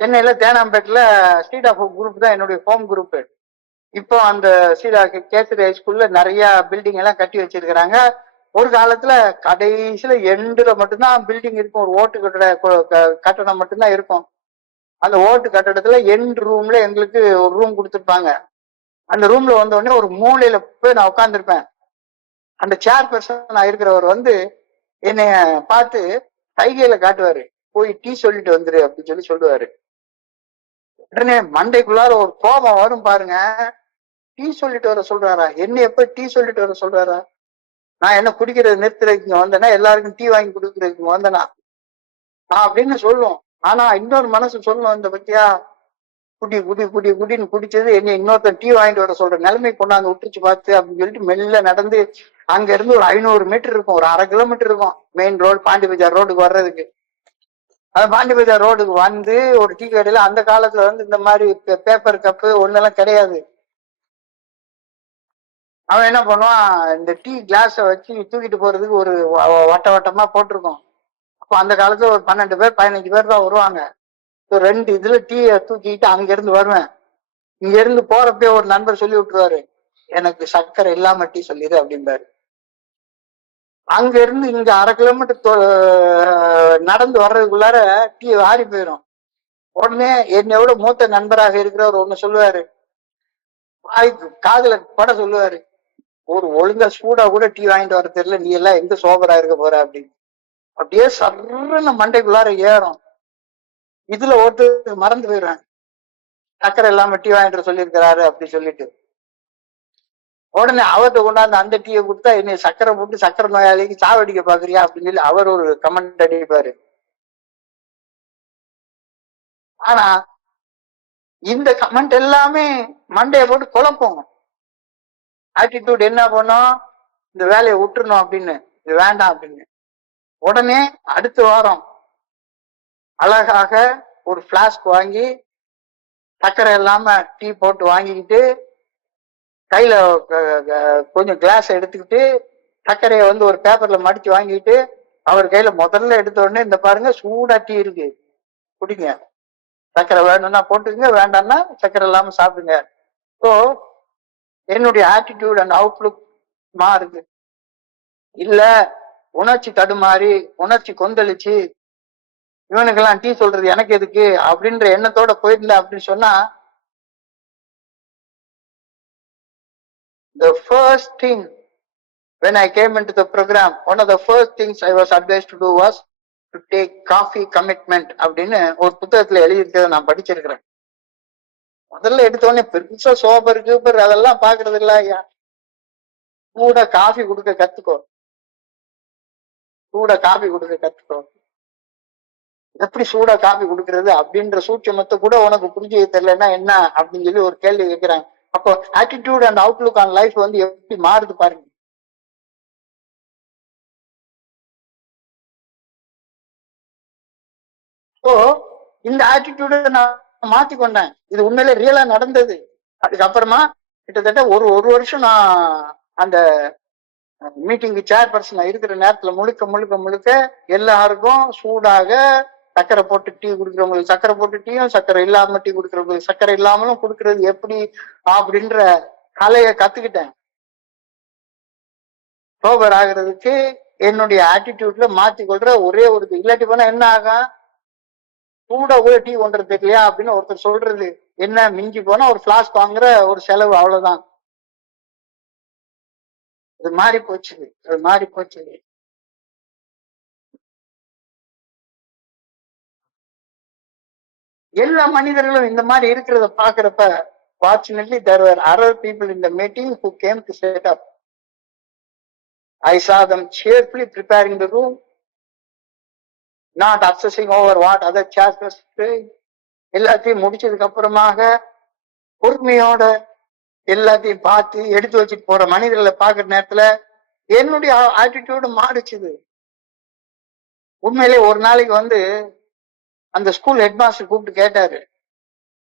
சென்னையில தேனாம்பேட்டில் ஸ்ட்ரீட் ஆஃப் குரூப் தான் என்னுடைய ஹோம் குரூப். இப்போ அந்த கேசரி ஹைஸ்கூல்ல நிறைய பில்டிங் எல்லாம் கட்டி வச்சிருக்கிறாங்க. ஒரு காலத்துல கடைசியில எண்டுல மட்டும்தான் பில்டிங் இருக்கும். ஒரு ஓட்டு கட்டடம் மட்டும்தான் இருக்கும். அந்த ஓட்டு கட்டடத்துல எண்ட் ரூம்ல எங்களுக்கு ஒரு ரூம் கொடுத்துருப்பாங்க. அந்த ரூம்ல வந்த உடனே ஒரு மூலையில போய் நான் உட்காந்துருப்பேன். அந்த சேர் பர்சன் இருக்கிறவர் வந்து என்னைய பார்த்து கைகையில காட்டுவாரு, போய் டீ சொல்லிட்டு வந்துரு அப்படின்னு சொல்லுவாரு. உடனே மண்டைக்குள்ளார ஒரு கோபம் வரும் பாருங்க. டீ சொல்லிட்டு வர சொல்றாரா? என்ன எப்ப டீ சொல்லிட்டு வர சொல்றாரா? நான் என்ன குடிக்கிறது நிறுத்துறதுக்கு வந்தேன்னா, எல்லாருக்கும் டீ வாங்கி கொடுக்கறதுக்கு வந்தேனா அப்படின்னு சொல்லும். ஆனா இன்னொரு மனசு சொல்லணும், இந்த பத்தியா குடின்னு குடிச்சது என்ன இன்னொருத்தன் டீ வாங்கிட்டு வர சொல்ற நிலைமை கொண்டாந்து விட்டுச்சு பார்த்து அப்படின்னு சொல்லிட்டு மெல்ல நடந்து அங்க இருந்து ஒரு 500 மீட்டர் இருக்கும், ஒரு 1/2 கிலோமீட்டர் இருக்கும் மெயின் ரோடு, பாண்டி பஜார் ரோடுக்கு வர்றதுக்கு. அந்த பாண்டி பஜார் ரோடுக்கு வந்து ஒரு டீ கடையில, அந்த காலத்துல வந்து இந்த மாதிரி பேப்பர் கப்பு ஒன்னெல்லாம் கிடையாது. அவன் என்ன பண்ணுவான், இந்த டீ கிளாஸ வச்சு தூக்கிட்டு போறதுக்கு ஒரு வட்டமா போட்டிருக்கோம். அப்போ அந்த காலத்துல ஒரு 12 பேர் 15 பேர் தான் வருவாங்க. 2 இதுல டீயை தூக்கிட்டு அங்க இருந்து வருவேன். இங்க இருந்து போறப்பே ஒரு நண்பர் சொல்லி விட்டுருவாரு, எனக்கு சர்க்கரை இல்லாம டீ சொல்லிடு அப்படின்பாரு. அங்க இருந்து இங்க 1/2 கிலோமீட்டர் நடந்து வர்றதுக்குள்ளார டீ ஆறி போயிடும். உடனே என்னையோட மூத்த நண்பராக இருக்கிறவர் ஒண்ணு சொல்லுவாரு, காதுல பட சொல்லுவாரு, ஒரு ஒழுங்கா சூடா கூட டீ வாங்கிட்டு வர தெரியல, நீ எல்லாம் எங்க சோபரா இருக்க போற அப்படின்னு. அப்படியே சர்ன்னு மண்டைக்குள்ளார ஏறும். இதுல ஒருத்தர் மறந்து போயிடுவேன், சக்கரை இல்லாம டீ வாங்கிட்டு சொல்லியிருக்கிறாரு அப்படி சொல்லிட்டு. உடனே அவர்கிட்ட கொண்டாந்து அந்த டீயை கொடுத்தா, என்னை சக்கரை போட்டு சக்கரை நோயாளிக்கு சாவடிக்க பாக்குறியா அப்படின்னு சொல்லி அவர் ஒரு கமெண்ட் அடிப்பாரு. ஆனா இந்த கமெண்ட் எல்லாமே மண்டையை போட்டு குழப்பம். ஆட்டிடியூட் என்ன பண்ணும், இந்த வேலையை விட்டுறணும் அப்படின்னு, இது வேண்டாம் அப்படின்னு. உடனே அடுத்த வாரம் அழகாக ஒரு பிளாஸ்க் வாங்கி சக்கரை இல்லாம டீ போட்டு வாங்கிக்கிட்டு, கையில கொஞ்சம் கிளாஸ் எடுத்துக்கிட்டு, சர்க்கரையை வந்து ஒரு பேப்பர்ல மடிச்சு வாங்கிட்டு, அவர் கையில முதல்ல எடுத்த உடனே, இந்த பாருங்க சூடா டீ இருக்கு, குடிங்க, சர்க்கரை வேணும்னா போட்டுக்குங்க, வேண்டாம்னா சர்க்கரை இல்லாம சாப்பிடுங்க. ஸோ என்னுடைய ஆட்டிடியூட் அண்ட் அவுட்லுக் மாறுது. இல்ல உணர்ச்சி தடுமாறி உணர்ச்சி கொந்தளிச்சு இவனுக்கெல்லாம் டீ சொல்றது எனக்கு எதுக்கு அப்படின்ற எண்ணத்தோட போயிருந்த அப்படின்னு சொன்னா, the first thing when I came into the program, one of the first things I was advised to do was to take coffee commitment அப்படின்னு ஒரு புத்தகத்துல எழுதியிருக்கிறத நான் படிச்சிருக்கிறேன். முதல்ல எடுத்தோடனே பெருசா சோபர் கீப்பர் அதெல்லாம் பாக்குறது இல்ல ஐயா. கூட காஃபி கொடுக்க கத்துக்கோ, சூட காஃபி கொடுக்க கத்துக்கோ. எப்படி சூடா காஃபி கொடுக்கறது அப்படின்ற சூட்சமத்தை கூட உனக்கு புரிஞ்சு தெரியலன்னா என்ன அப்படின்னு சொல்லி ஒரு கேள்வி கேட்கிறாங்க. அப்போ attitude and Outlook on life வந்து எப்படி மாறுது பாருங்க. ஸோ இந்த ஆட்டிடியூட நான் மாத்திக்கொண்டேன். இது உண்மையில ரியலா நடந்தது. அதுக்கப்புறமா கிட்டத்தட்ட ஒரு வருஷம் நான் அந்த மீட்டிங்கு சேர்பர்சன் இருக்கிற நேரத்துல முழுக்க எல்லாருக்கும் சூடாக சக்கரை போட்டு டீ குடுக்கிறவங்களுக்கு சக்கரை போட்டு டீயும், சக்கரை இல்லாம டீ குடுக்கிறவங்களுக்கு சக்கரை இல்லாமலும் குடுக்கறது எப்படி அப்படின்ற கலையை கத்துக்கிட்டேன். சோபர் ஆகிறதுக்கு என்னுடைய ஆட்டிடியூட்ல மாத்தி கொள்ற ஒரே ஒரு, இல்லாட்டி போனா என்ன ஆகும், சூடா கூட டீ கொண்டுறது இல்லையா அப்படின்னு ஒருத்தர் சொல்றது என்ன, மிஞ்சி போனா ஒரு பிளாஸ்க் வாங்குற ஒரு செலவு, அவ்வளவுதான். அது மாறி போச்சு, அது மாறி போச்சு. எல்லா மனிதர்களும் இந்த மாதிரி இருக்கிறத பாக்குறப்ப, fortunately there were other people in the meeting who came to set up. I saw them cheerfully preparing the room, not obsessing over what other chairs were saying. எல்லாத்தையும் முடிச்சதுக்கு அப்புறமாக பொறுமையோட எல்லாத்தையும் பார்த்து எடுத்து வச்சுட்டு போற மனிதர்களை பாக்குற நேரத்துல என்னுடைய ஆட்டிடியூடு மாறிச்சுது. உண்மையிலே ஒரு நாளைக்கு வந்து அந்த ஸ்கூல் ஹெட் மாஸ்டர் கூப்பிட்டு கேட்டாரு.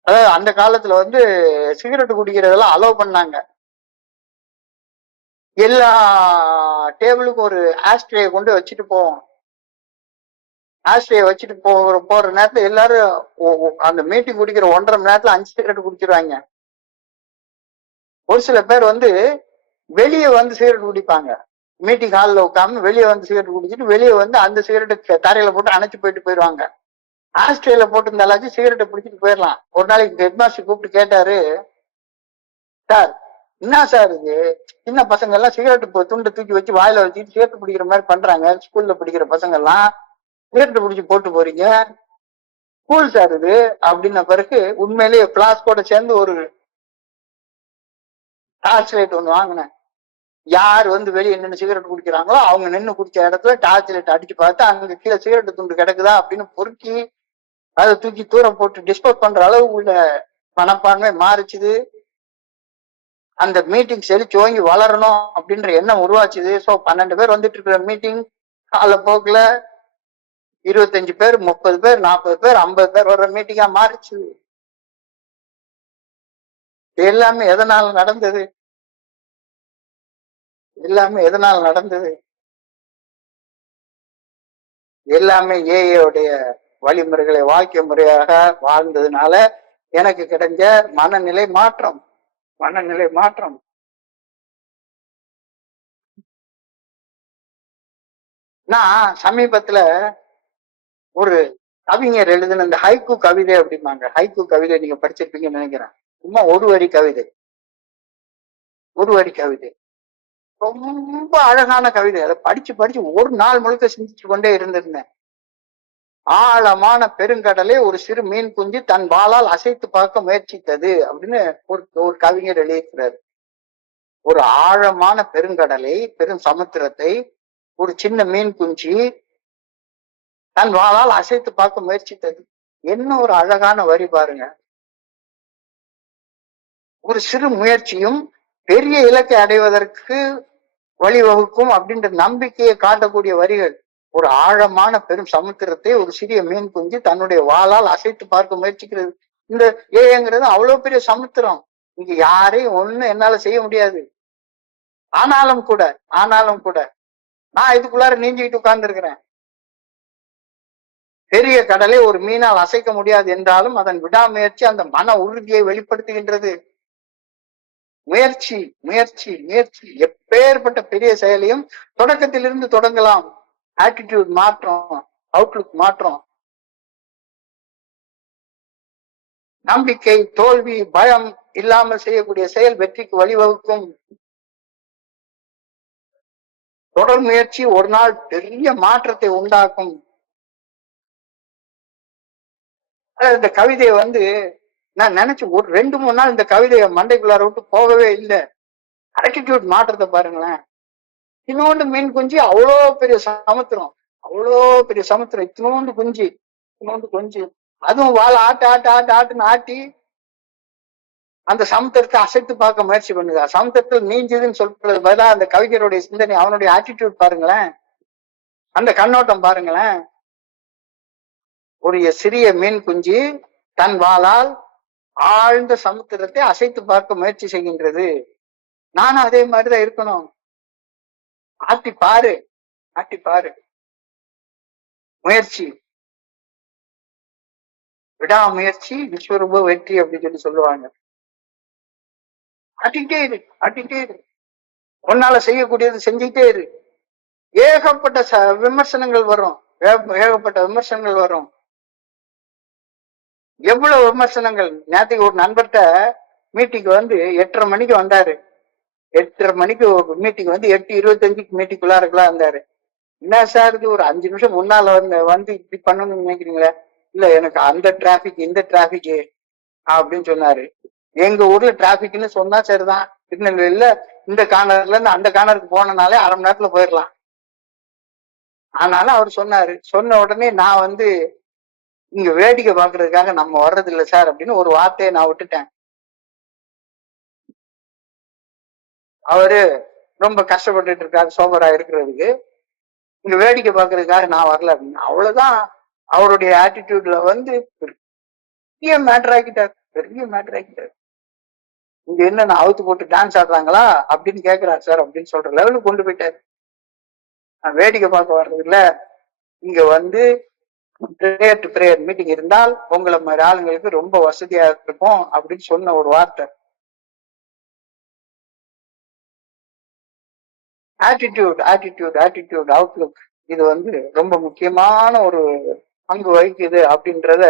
அதாவது அந்த காலத்துல வந்து சிகரெட் குடிக்கிறதெல்லாம் அலோவ் பண்ணாங்க. எல்லா டேபிளுக்கும் ஒரு ஆஸ்ட்ரேயை கொண்டு வச்சுட்டு போவோம். ஆஸ்ட்ரேயை வச்சுட்டு போற நேரத்துல எல்லாரும் அந்த மீட்டிங் குடிக்கிற 1.5 மணி நேரத்துல 5 சிகரெட் குடிச்சிருவாங்க. ஒரு சில பேர் வந்து வெளியே வந்து சிகரெட் குடிப்பாங்க. மீட்டிங் ஹாலில் உட்காம வெளியே வந்து சிகரெட் குடிச்சிட்டு வெளியே வந்து அந்த சிகரெட்டு தரையில போட்டு அணைச்சு போயிடுவாங்க. ஆஸ்ட்ரேலியா போட்டிருந்தாலாச்சும் சிகரெட்டை பிடிச்சிட்டு போயிடலாம். ஒரு நாளைக்கு ஹெட் மாஸ்டர் கூப்பிட்டு கேட்டாரு, சார் என்ன சார் இது சின்ன பசங்க எல்லாம் சிகரெட் துண்டை தூக்கி வச்சு வாயில வச்சுட்டு சிகரெட் பிடிக்கிற மாதிரி பண்றாங்க, ஸ்கூல்ல படிக்கிற பசங்க எல்லாம் சிகரெட் பிடிச்சி போட்டு போறீங்க, ஸ்கூல் சார் இது அப்படின்ன பிறகு உண்மையிலேயே பிளாஸ்கோட சேர்ந்து ஒரு டார்ச் லைட் ஒண்ணு வாங்கினேன். யார் வந்து வெளியே நின்று சிகரெட் குடிக்கிறாங்களோ அவங்க நின்று குடிச்ச இடத்துல டார்ச் லைட் அடிச்சு பார்த்து அங்க கீழே சிகரெட் துண்டு கிடக்குதா அப்படின்னு பொறுக்கி அதை தூக்கி தூரம் போட்டு டிஸ்போஸ் பண்ற அளவு உள்ள மனப்பான்மை மாறிச்சுது. அந்த மீட்டிங் செழிச்சு ஓங்கி வளரணும் அப்படின்ற எண்ணம் உருவாச்சுது. ஸோ 12 பேர் வந்துட்டு இருக்கிற மீட்டிங் கால போக்குல 25 பேர், 30 பேர், 40 பேர், 50 பேர் வர்ற மீட்டிங்கா மாறிச்சு. எல்லாமே எதனால நடந்தது? எல்லாமே எதனால நடந்தது? எல்லாமே ஏஐயோடைய வழிமுறைகளை வாழ்க்கை முறையாக வாழ்ந்ததுனால எனக்கு கிடைச்ச மனநிலை மாற்றம். மனநிலை மாற்றம். நான் சமீபத்துல ஒரு கவிஞர் எழுதின இந்த ஹைக்கூ கவிதை அப்படிம்பாங்க. ஹைக்கூ கவிதை நீங்க படிச்சிருப்பீங்கன்னு நினைக்கிறேன். சும்மா ஒரு வரி கவிதை, ஒரு வரி கவிதை, ரொம்ப அழகான கவிதை. அதை படிச்சு படிச்சு ஒரு நாள் முழுக்க சிந்திச்சு கொண்டே இருந்திருந்தேன். ஆழமான பெருங்கடலை ஒரு சிறு மீன் குஞ்சு தன் வாளால் அசைத்து பார்க்க முயற்சித்தது அப்படின்னு ஒரு கவிஞர் எழுதியிருக்கிறாரு. ஒரு ஆழமான பெருங்கடலை, பெரும் சமுத்திரத்தை ஒரு சின்ன மீன் குஞ்சு தன் வாளால் அசைத்து பார்க்க முயற்சித்தது. என்ன ஒரு அழகான வரி பாருங்க. ஒரு சிறு முயற்சியும் பெரிய இலக்கை அடைவதற்கு வழிவகுக்கும் அப்படின்ற நம்பிக்கையை காட்டக்கூடிய வரிகள். ஒரு ஆழமான பெரும் சமுத்திரத்தை ஒரு சிறிய மீன் குஞ்சு தன்னுடைய வாளால் அசைத்து பார்க்க முயற்சிக்கிறது. இந்த ஏங்கிறது அவ்வளவு பெரிய சமுத்திரம். இங்க யாரையும் ஒண்ணு என்னால செய்ய முடியாது. ஆனாலும் கூட நான் இதுக்குள்ளார நீஞ்சிக்கிட்டு உட்கார்ந்து இருக்கிறேன். பெரிய கடலை ஒரு மீனால் அசைக்க முடியாது என்றாலும் அதன் விடாமுயற்சி அந்த மன உறுதியை வெளிப்படுத்துகின்றது. முயற்சி முயற்சி முயற்சி. எப்பேற்பட்ட பெரிய செயலையும் தொடக்கத்திலிருந்து தொடங்கலாம். ஆட்டிடியூட் மாற்றம், அவுட்லுக் மாற்றம். நம்பிக்கை, தோல்வி, பயம் இல்லாமல் செய்யக்கூடிய செயல் வெற்றிக்கு வழிவகுக்கும். தொடர் முயற்சி ஒரு நாள் பெரிய மாற்றத்தை உண்டாக்கும். இந்த கவிதையை வந்து நான் நினைச்சு ஒரு 2-3 நாள் இந்த கவிதையை மண்டைக்குள்ளார விட்டு போகவே இல்லை. ஆட்டிடியூட் மாற்றத்தை பாருங்களேன். இத்தினோண்டு மீன் குஞ்சு அவ்வளோ பெரிய சமுத்திரம், அவ்வளோ பெரிய சமுத்திரம், இத்தினோண்டு குஞ்சு அதுவும் வாழை ஆட்டுன்னு ஆட்டி அந்த சமுத்திரத்தை அசைத்து பார்க்க முயற்சி பண்ணுதா. சமுத்திரத்தில் நீஞ்சதுன்னு சொல்றது பதிலா அந்த கவிஞருடைய சிந்தனை, அவனுடைய ஆட்டிடியூட் பாருங்களேன், அந்த கண்ணோட்டம் பாருங்களேன். ஒரு சிறிய மீன் குஞ்சு தன் வாளால் ஆழ்ந்த சமுத்திரத்தை அசைத்து பார்க்க முயற்சி செய்கின்றது. நானும் அதே மாதிரிதான் இருக்கணும். ஆட்டி பாரு, முயற்சி, விடாமுயற்சி விஸ்வரூப வெற்றி அப்படின்னு சொல்லுவாங்க. ஆட்டிக்கிட்டே இரு. உன்னால செய்யக்கூடியது செஞ்சுக்கிட்டே இரு. ஏகப்பட்ட விமர்சனங்கள் வரும். எவ்வளவு விமர்சனங்கள். நேற்றுக்கு ஒரு நண்பர்கிட்ட மீட்டிங் வந்து 8:30 மணிக்கு வந்தாரு. 8:30 மணிக்கு மீட்டிங் வந்து 8:25 மீட்டிங்குள்ளா இருக்கலாம் இருந்தாரு. என்ன சார் இது ஒரு 5 நிமிஷம் முன்னால வந்து இப்படி பண்ணணும்னு நினைக்கிறீங்களே? இல்ல எனக்கு அந்த டிராபிக் இந்த டிராபிக் அப்படின்னு சொன்னாரு. எங்க ஊர்ல டிராபிக்னு சொன்னா சரிதான். திருநெல்வேலியில இந்த கார்னர்ல இருந்து அந்த கார்னருக்கு போனனாலே 1/2 மணி நேரத்துல போயிடலாம். ஆனாலும் அவர் சொன்னாரு. சொன்ன உடனே நான் வந்து இங்க வேடிக்கை பாக்குறதுக்காக நம்ம வர்றது இல்லை சார் அப்படின்னு ஒரு வார்த்தையை நான் விட்டுட்டேன். அவரு ரொம்ப கஷ்டப்பட்டுட்டு இருக்காரு சோபரா இருக்கிறதுக்கு. இங்க வேடிக்கை பாக்குறதுக்காக நான் வரல அப்படின்னு. அவ்வளவுதான். அவருடைய ஆட்டிடியூட்ல வந்து பெரிய மேட்டர் ஆக்கிட்டார். இங்க என்ன நான் அவுத்து போட்டு டான்ஸ் ஆடுறாங்களா அப்படின்னு கேட்கிறாரு சார் அப்படின்னு சொல்ற லெவலுக்கு கொண்டு போயிட்டாரு. நான் வேடிக்கை பார்க்க வர்றது இல்ல, இங்க வந்து பிரேயர் டு பிரேயர் மீட்டிங் இருந்தால் உங்களை மாதிரி ஆளுங்களுக்கு ரொம்ப வசதியா இருக்கும் அப்படின்னு சொன்ன ஒரு வார்த்தை. ஆட்டிடியூட் ஆட்டிடியூட் ஆட்டிடியூட் அவுட்லுக் இது வந்து ரொம்ப முக்கியமான ஒரு பங்கு வகிக்குது அப்படின்றத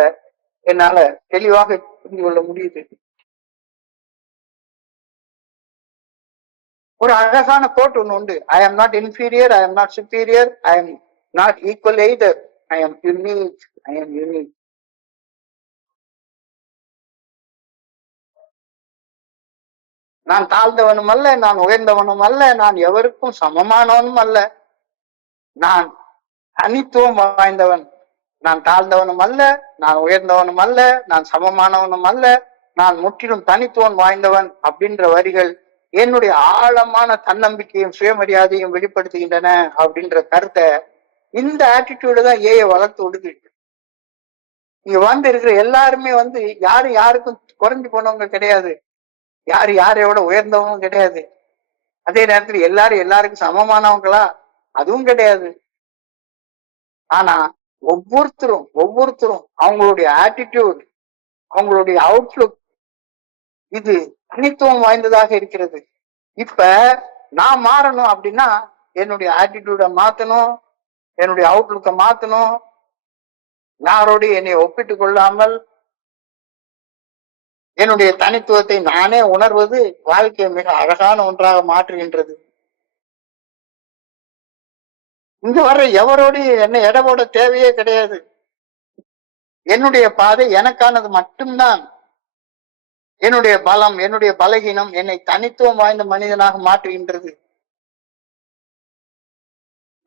என்னால தெளிவாக புரிந்து கொள்ள முடியுது. ஒரு அழகான கோட் ஒண்ணு உண்டு. I am not inferior, I am not superior, I am not equal either, I am unique, I am unique. நான் தாழ்ந்தவனும் அல்ல, நான் உயர்ந்தவனும் அல்ல, நான் எவருக்கும் சமமானவனும் அல்ல, நான் தனித்துவம் வாய்ந்தவன். நான் தாழ்ந்தவனும் அல்ல, நான் உயர்ந்தவனும் அல்ல, நான் சமமானவனும் அல்ல, நான் முற்றிலும் தனித்துவம் வாய்ந்தவன் அப்படின்ற வரிகள் என்னுடைய ஆழமான தன்னம்பிக்கையும் சுயமரியாதையும் வெளிப்படுத்துகின்றன அப்படின்ற கருத்தை இந்த ஆட்டிடியூட தான் ஏஐ வளர்த்து விடுது. இங்க வந்து இருக்கிற எல்லாருமே வந்து யாரும் யாருக்கும் குறைஞ்சு போனவங்க கிடையாது, யாரு யாரையோட உயர்ந்தவங்க கிடையாது, அதே நேரத்துல எல்லாரும் எல்லாருக்கும் சமமானவங்களா அதுவும் கிடையாது. ஆனா ஒவ்வொருத்தரும் அவங்களுடைய ஆட்டிடியூட், அவங்களுடைய அவுட்லுக் இது தனித்துவம் வாய்ந்ததாக இருக்கிறது. இப்ப நான் மாறணும் அப்படின்னா என்னுடைய ஆட்டிடியூட மாத்தணும், என்னுடைய அவுட்லுக்க மாத்தணும். யாரோடு என்னை ஒப்பிட்டு கொள்ளாமல் என்னுடைய தனித்துவத்தை நானே உணர்வது வாழ்க்கையை மிக அழகான ஒன்றாக மாற்றுகின்றது. இங்க வர்ற எவரோடு என்னை எடை போட தேவையே கிடையாது. என்னுடைய பாதை எனக்கானது மட்டும்தான். என்னுடைய பலம், என்னுடைய பலகீனம் என்னை தனித்துவம் வாய்ந்த மனிதனாக மாற்றுகின்றது.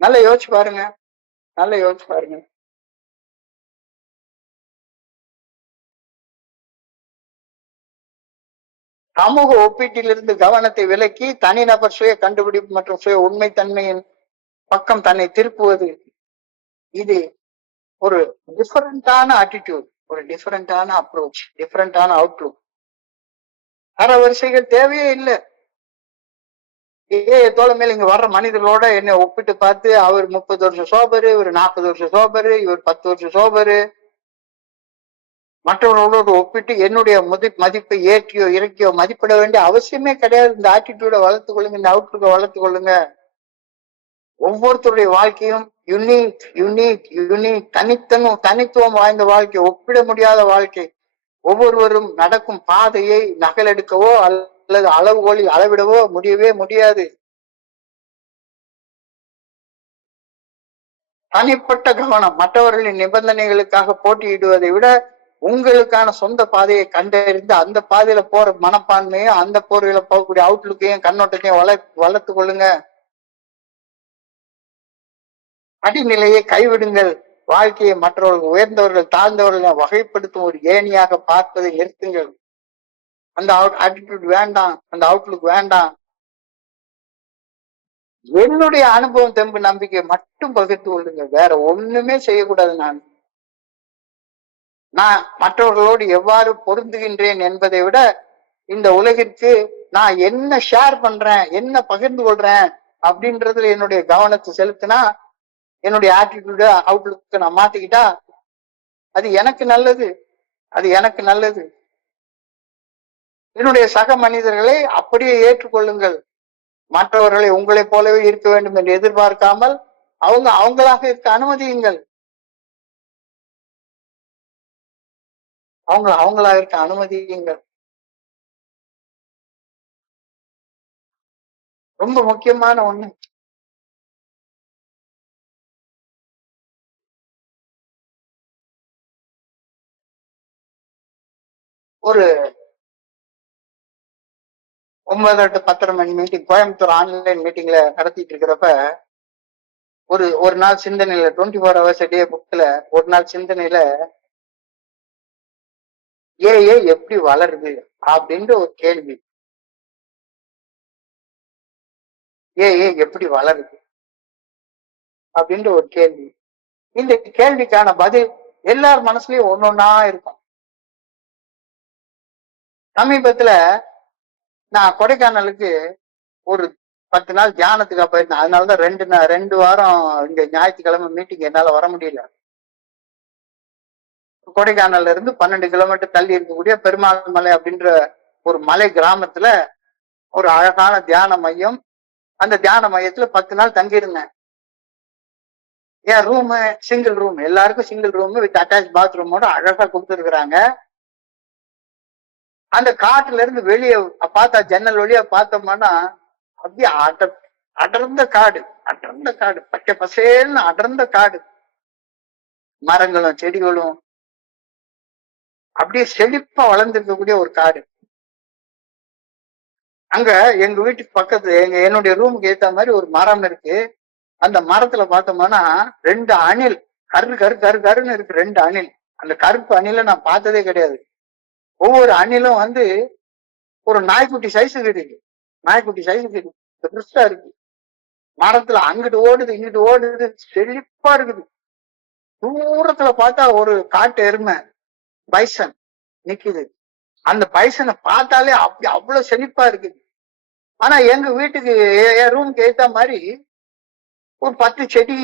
நல்லா யோசிச்சு பாருங்க, நல்லா யோசிச்சு பாருங்க. சமூக ஒப்பீட்டிலிருந்து கவனத்தை விலக்கி தனிநபர் சுய கண்டுபிடிப்பு மற்றும் சுய உண்மைத்தன்மையின் பக்கம் தன்னை திருப்புவது, இது ஒரு டிஃபரண்டான ஆட்டிடியூட், ஒரு டிஃபரண்டான அப்ரோச், டிஃபரண்டான அவுட்லுக். தரவரிசைகள் தேவையே இல்லை. தோழமையில் இங்க வர்ற மனிதர்களோட என்ன ஒப்பிட்டு பார்த்து அவர் 30 வருஷம் சோபரு, இவர் 40 வருஷம் சோபரு, இவர் 10 வருஷம் சோபரு, மற்றவர்களோடு ஒப்பிட்டு என்னுடைய மதிப்பை ஏற்றியோ இறக்கியோ மதிப்பிட வேண்டிய அவசியமே கிடையாது. இந்த ஆட்டிடியூட வளர்த்து கொள்ளுங்க, இந்த அவுட்லுக்க வளர்த்து கொள்ளுங்க. ஒவ்வொருத்தருடைய வாழ்க்கையும் யுனிக் யுனிக் யுனிக், தனித்துவம் வாய்ந்த வாழ்க்கை, ஒப்பிட முடியாத வாழ்க்கை. ஒவ்வொருவரும் நடக்கும் பாதையை நகலெடுக்கவோ அல்லது அளவுகோலில் அளவிடவோ முடியவே முடியாது. தனிப்பட்ட கவனம் மற்றவர்களின் நிபந்தனைகளுக்காக போட்டியிடுவதை விட உங்களுக்கான சொந்த பாதையை கண்டறிந்து அந்த பாதையில போற மனப்பான்மையும் அந்த போர்வையில போகக்கூடிய அவுட்லுக்கையும் கண்ணோட்டத்தையும் வளர்த்து கொள்ளுங்க. அடிநிலையை கைவிடுங்கள். வாழ்க்கையை மற்றவர்கள் உயர்ந்தவர்கள் தாழ்ந்தவர்களை வகைப்படுத்தும் ஒரு ஏணியாக பார்ப்பதை நிறுத்துங்கள். அந்த ஆட்டிடியூட் வேண்டாம், அந்த அவுட்லுக் வேண்டாம். என்னுடைய அனுபவம் தெம்பு நம்பிக்கை மட்டும் பகிர்ந்து கொள்ளுங்க, வேற ஒண்ணுமே செய்யக்கூடாது. நான் மற்றவர்களோடு எவ்வாறு பொருந்துகின்றேன் என்பதை விட இந்த உலகிற்கு நான் என்ன ஷேர் பண்றேன், என்ன பகிர்ந்து கொள்றேன் அப்படின்றதுல என்னுடைய கவனத்தை செலுத்தினா, என்னுடைய ஆட்டிடியூட அவுட்லுக்கு நான் மாத்திக்கிட்டா அது எனக்கு நல்லது, அது எனக்கு நல்லது. என்னுடைய சக மனிதர்களை அப்படியே ஏற்றுக்கொள்ளுங்கள். மற்றவர்களை உங்களை போலவே இருக்க வேண்டும் என்று எதிர்பார்க்காமல் அவங்களாக இருக்க அனுமதியுங்கள். அவங்களா இருக்க அனுமதியுங்கள். ரொம்ப முக்கியமான ஒண்ணு. ஒரு 9 to 10 மணி மீட்டிங் கோயம்புத்தூர் ஆன்லைன் மீட்டிங்ல நடத்திட்டு இருக்கிறப்ப ஒரு நாள் சிந்தனையில 24 hours a day புக்ல ஒரு நாள் சிந்தனையில ஏஐ எப்படி வளருது அப்படின்ற ஒரு கேள்வி. ஏஐ எப்படி வளருது அப்படின்ற ஒரு கேள்வி. இந்த கேள்விக்கான பதில் எல்லார் மனசுலயும் ஒன்னொன்னா இருக்கும். சமீபத்துல நான் கொடைக்கானலுக்கு ஒரு 10 நாள் தியானத்துக்காக போயிருந்தேன். அதனாலதான் 2 வாரம் இங்க ஞாயிற்றுக்கிழமை மீட்டிங் என்னால வர முடியல. கொடைக்கானல்ல இருந்து 12 கிலோமீட்டர் தள்ளி இருக்கக்கூடிய பெருமாள் மலை அப்படின்ற ஒரு மலை கிராமத்துல ஒரு அழகான தியான மையம். அந்த தியான மையத்துல 10 நாள் தங்கியிருந்தேன். என் ரூம் சிங்கிள் ரூம், எல்லாருக்கும் சிங்கிள் ரூம் வித் அட்டாச் பாத்ரூமோட அழகா கொடுத்துருக்குறாங்க. அந்த காட்டுல இருந்து வெளியே பார்த்தா, ஜன்னல் வழியா பார்த்தோம்னா அப்படியே அடர்ந்த காடு, அடர்ந்த காடு, பச்சை பசேல்னு அடர்ந்த காடு, மரங்களும் செடிகளும் அப்படியே செழிப்பா வளர்ந்துருக்கக்கூடிய ஒரு காடு. அங்க எங்க வீட்டுக்கு பக்கத்துல என்னுடைய ரூமுக்கு ஏத்த மாதிரி ஒரு மரம் இருக்கு. அந்த மரத்துல பார்த்தோம்னா 2 அணில் கரு கரு கரு கருன்னு இருக்கு. 2 அணில். அந்த கருப்பு அணில நான் பார்த்ததே கிடையாது. ஒவ்வொரு அணிலும் வந்து ஒரு நாய்க்குட்டி சைஸுக்கு இருக்கு. நாய்க்குட்டி சைஸுக்கு இருக்கு. பெருசா இருக்கு. மரத்துல அங்கிட்டு ஓடுது இங்கிட்டு ஓடுது, செழிப்பா இருக்குது. தூரத்துல பார்த்தா ஒரு காட்டு எருமை பைசன் நிக்குது. அந்த பைசனை பார்த்தாலே அப்படி அவ்வளவு செழிப்பா இருக்குது. ஆனா எங்க வீட்டுக்கு என் ரூமுக்கு ஏத்த மாதிரி ஒரு 10 செடி,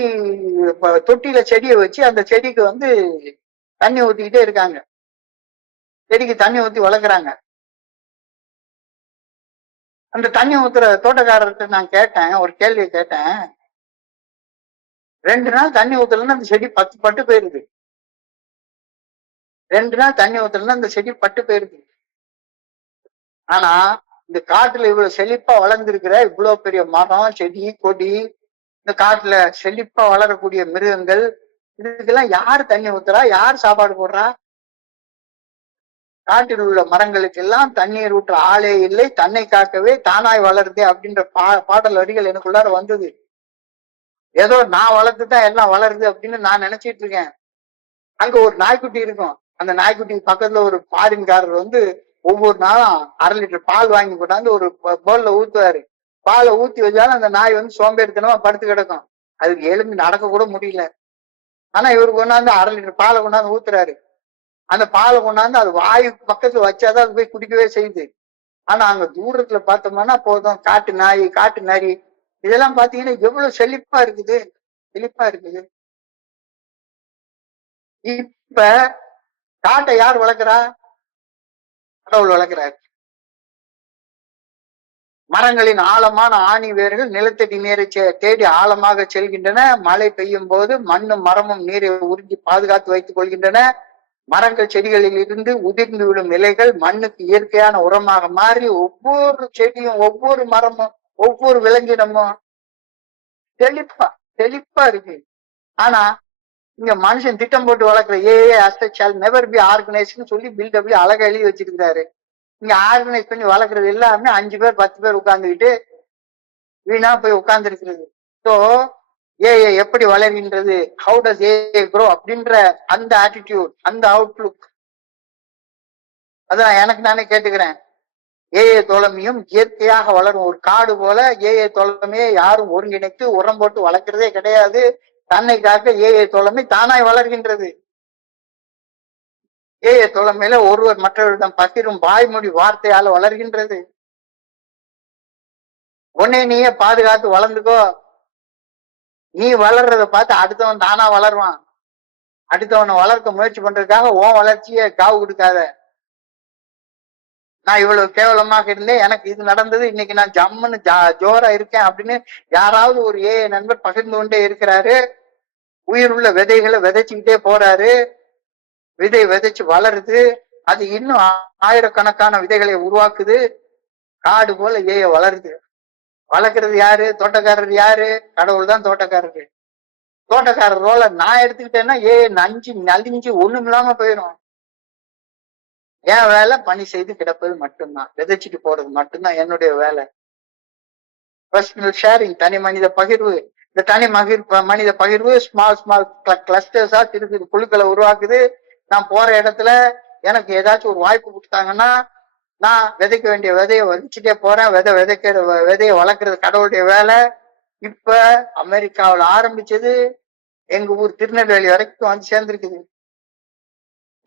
தொட்டியில செடியை வச்சு அந்த செடிக்கு வந்து தண்ணி ஊத்திக்கிட்டே இருக்காங்க. செடிக்கு தண்ணி ஊத்தி வளர்க்குறாங்க. அந்த தண்ணி ஊத்துற தோட்டக்காரர்கிட்ட நான் கேட்டேன், ஒரு கேள்வியை கேட்டேன். 2 நாள் தண்ணி ஊத்தலன்னா அந்த செடி பட்டு போயிருது. 2 நாள் தண்ணி ஊத்தலன்னா அந்த செடி பட்டு போயிருது. ஆனா இந்த காட்டுல இவ்வளவு செழிப்பா வளர்ந்துருக்கிற இவ்வளவு பெரிய மரம், செடி, கொடி, இந்த காட்டுல செழிப்பா வளரக்கூடிய மிருகங்கள், இதுக்கெல்லாம் யாரு தண்ணி ஊத்துறா? யார் சாப்பாடு போடுறா? காட்டில் உள்ள மரங்களுக்கு எல்லாம் தண்ணீர் ஊற்ற ஆளே இல்லை, தன்னை காக்கவே தானாய் வளருதே அப்படின்ற பாடல் வரிகள் எனக்குள்ளார வந்தது. ஏதோ நான் வளர்த்துதான் எல்லாம் வளருது அப்படின்னு நான் நினைச்சிட்டு இருக்கேன். அங்க ஒரு நாய்க்குட்டி இருக்கும். அந்த நாய்க்குட்டி பக்கத்துல ஒரு ஃபாரின்காரர் வந்து ஒவ்வொரு நாளும் 1/2 லிட்டர் பால் வாங்கி கொண்டாந்து ஒரு பவுல்ல ஊத்துவாரு. பாலை ஊத்தி வச்சாலும் அந்த நாய் வந்து சோம்பேறித்தனமா படுத்து கிடக்கும். அதுக்கு எழும்பி நடக்க கூட முடியல. ஆனா இவரு கொண்டாந்து 1/2 லிட்டர் பாலை கொண்டாந்து ஊத்துறாரு. அந்த பாலை கொண்டாந்து அது வாயு பக்கத்துல வச்சாதான் அது போய் குடிக்கவே செய்யுது. ஆனா அங்க தூரத்துல பார்த்தோம்னா போதும் காட்டு நாய், காட்டு நரி, இதெல்லாம் பாத்தீங்கன்னா எவ்வளவு செழிப்பா இருக்குது, செழிப்பா இருக்குது. இப்ப காட்டை யார் வளர்க்கிறா? கடவுள் வளர்க்கிறார். மரங்களின் ஆழமான ஆணி வேர்கள் நிலத்தடி நீரை தேடி ஆழமாக செல்கின்றன. மழை பெய்யும் போது மண்ணும் மரமும் நீரை உறிஞ்சி பாதுகாத்து வைத்துக் கொள்கின்றன. மரங்கள் செடிகளில் இருந்து உதிர்ந்து விடும் இலைகள் மண்ணுக்கு இயற்கையான உரமாக மாறி ஒவ்வொரு செடியும், ஒவ்வொரு மரமும், ஒவ்வொரு விலங்கினமும் செழிப்பா செழிப்பா இருக்கு. ஆனா இங்க மனுஷன் திட்டம் போட்டு வளர்க்குற அசெட் ஷால் நெவர் பி ஆர்கனைஸ்ட்னு சொல்லி பில்டப்ல அழகா எழுதி வச்சிருக்காரு. இங்க ஆர்கனைஸ் பண்ணி வளர்க்குறது எல்லாமே 5 பேர் 10 பேர் உட்கார்ந்துக்கிட்டு வீணா போய் உட்கார்ந்து இருக்கிறது. ஸோ ஏஐ எப்படி வளர்கின்றது, ஹவு டஸ் ஏஐ க்ரோ அப்படின்ற அந்த ஆட்டிடியூட், அந்த அவுட்லுக், அதான் எனக்கு நானே கேட்டுக்கிறேன். ஏஐ தோழமையும் இயற்கையாக வளரும் ஒரு காடு போல ஏஐ தோழமையை யாரும் ஒருங்கிணைத்து உரம் போட்டு வளர்க்கிறதே கிடையாது. தன்னை காக்க ஏஐ தோழமை தானாய் வளர்கின்றது. ஏஐ தோழமையில ஒருவர் மற்றவரிடம் பகிரும் வாய்மொழி வார்த்தையால வளர்கின்றது. உன்னை நீயே பாதுகாத்து வளர்ந்துக்கோ. நீ வளர்றத பார்த்து அடுத்தவன் தானா வளருவான். அடுத்தவனை வளர்க்க முயற்சி பண்றதுக்காக உன் வளர்ச்சியை காவு கொடுக்காத. நான் இவ்வளவு கேவலமாக இருந்தேன், எனக்கு இது நடந்தது, இன்னைக்கு நான் ஜம்முன்னு ஜோரா இருக்கேன் அப்படின்னு யாராவது ஒரு ஏஐ நண்பர் பகிர்ந்து கொண்டே இருக்கிறாரு. உயிர் உள்ள விதைகளை விதைச்சுக்கிட்டே போறாரு. விதை விதைச்சு வளருது. அது இன்னும் ஆயிரக்கணக்கான விதைகளை உருவாக்குது. காடு போல ஏஐ வளருது. வளர்க்கறது யாரு? தோட்டக்காரர். யாரு? கடவுள் தான் தோட்டக்காரரு. தோட்டக்காரர் ரோல நான் எடுத்துக்கிட்டேன்னா நலிஞ்சு ஒண்ணும் இல்லாம போயிடும். என் வேலை பணி செய்து கிடப்பது மட்டும்தான், விதைச்சிட்டு போறது மட்டும்தான் என்னுடைய வேலை. பர்சனல் ஷேரிங், தனி மனித பகிர்வு. இந்த தனி மனித பகிர்வு ஸ்மால் ஸ்மால் கிளஸ்டர்ஸா சிறு குழுக்களை உருவாக்குது. நான் போற இடத்துல எனக்கு ஏதாச்சும் ஒரு வாய்ப்பு கொடுத்தாங்கன்னா நான் விதைக்க வேண்டிய விதையை விதைச்சுட்டே போறேன். விதைக்கிற விதையை வளர்க்கறது கடவுளுடைய வேலை. இப்ப அமெரிக்காவில் ஆரம்பிச்சது எங்க ஊர் திருநெல்வேலி வரைக்கும் வந்து சேர்ந்திருக்குது.